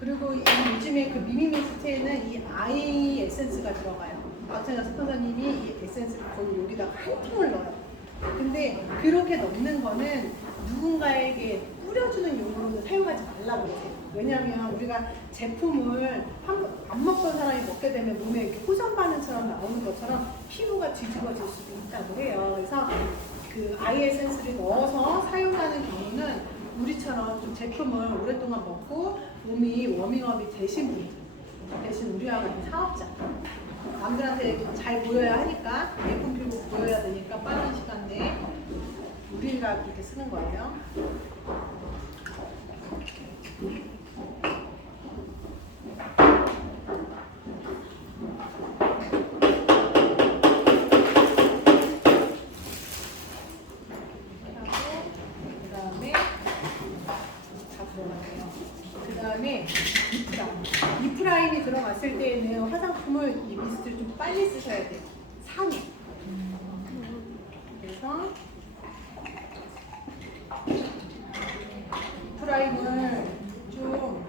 그리고 요즘에 그 미미미스트에는 이 아이 에센스가 들어가요. 박찬자 스폰서님이 이 에센스를 거의 여기다가 한 통을 넣어요. 근데 그렇게 넣는 거는 누군가에게 뿌려주는 용으로는 사용하지 말라고 그러세요. 왜냐하면 우리가 제품을 안 먹던 사람이 먹게 되면 몸에 이렇게 호전 반응처럼 나오는 것처럼 피부가 뒤집어질 수도 있다고 해요. 그래서 그 아이 에센스를 넣어서 사용하는 경우는 우리처럼 좀 제품을 오랫동안 먹고 몸이 워밍업이 되신 분, 대신 우리와 같은 사업자, 남들한테 잘 보여야 하니까 예쁜 피부 보여야 되니까 빠른 시간 내에 우리가 그렇게 쓰는 거예요. 립프라임이 들어갔을 때에는 화장품을 이 미스트를 좀 빨리 쓰셔야 돼요. 상해. 그래서 립프라임을 좀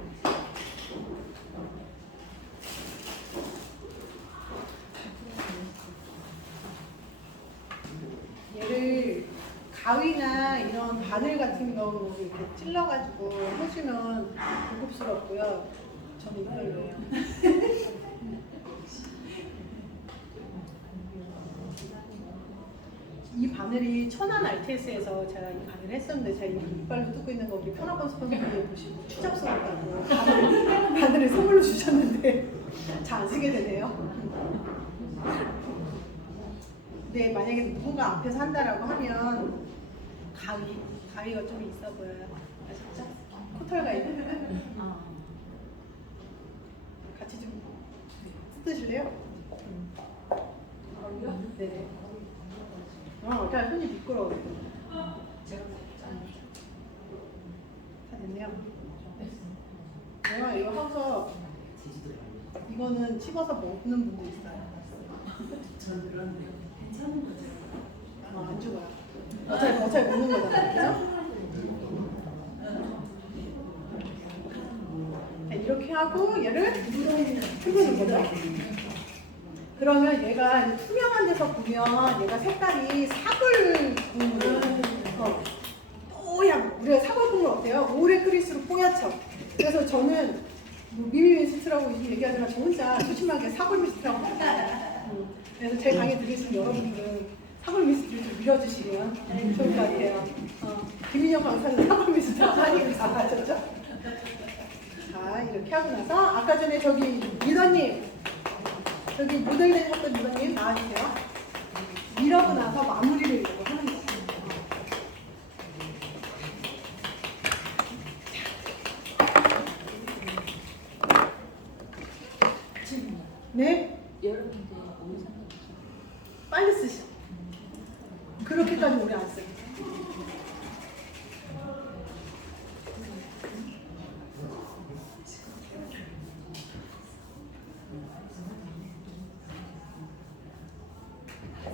얘를 가위나 이런 바늘 같은 경우 이렇게 찔러가지고 해주면 고급스럽고요. 저는 이걸로예요. 이 바늘이 천안 RTS에서 제가 이 바늘을 했었는데 제가 이빨로 뜯고 있는 거 우리 편하건 스폰서님이 보시고 추잡스럽다고 바늘을 선물로 주셨는데 잘 안 쓰게 되네요. 근데 만약에 누군가 앞에서 한다라고 하면 가위가 좀 있어 보여요. 아시죠? 코털 가위. 같이 좀 뜯으실래요? 네네. 그냥 손이 미끄러워요. 다 됐네요. 내가 이거 하고서 이거는 집어서 먹는 분도 있어요. 안 죽어요. 어차피 먹는 거잖아요. 그죠? 이렇게 하고 얘를 튀기는 거죠. 그러면 얘가 이제 투명한 데서 보면 얘가 색깔이 사골 국물, 뽀얀, 우리가 사골 국물 어때요? 오래 끓일수록 뽀얗죠. 그래서 저는 미미 미스트라고 얘기하지만 저 혼자 조심하게 사골 미스트라고 합니다. 그래서 제 강의 들으신 여러분들은 사골 미스트를 좀 밀어주시면 좋을 것 같아요. 김인영 강사는 사골 미스트 하니까 아셨죠? 자, 이렇게 하고 나서 아까 전에 저기 리더님, 저기 모델 되셨던 리더님 나와주세요. 이러고 나서 마무리를 이러고 하는 거예요. 네? 여러분들 오늘 상관없어요. 빨리 쓰셔. 그렇게까지 오래 안 써요.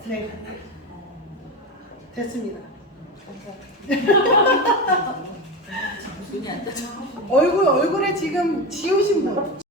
네. 됐습니다. 눈이 안 떠져. 얼굴에 지금 지우신 분.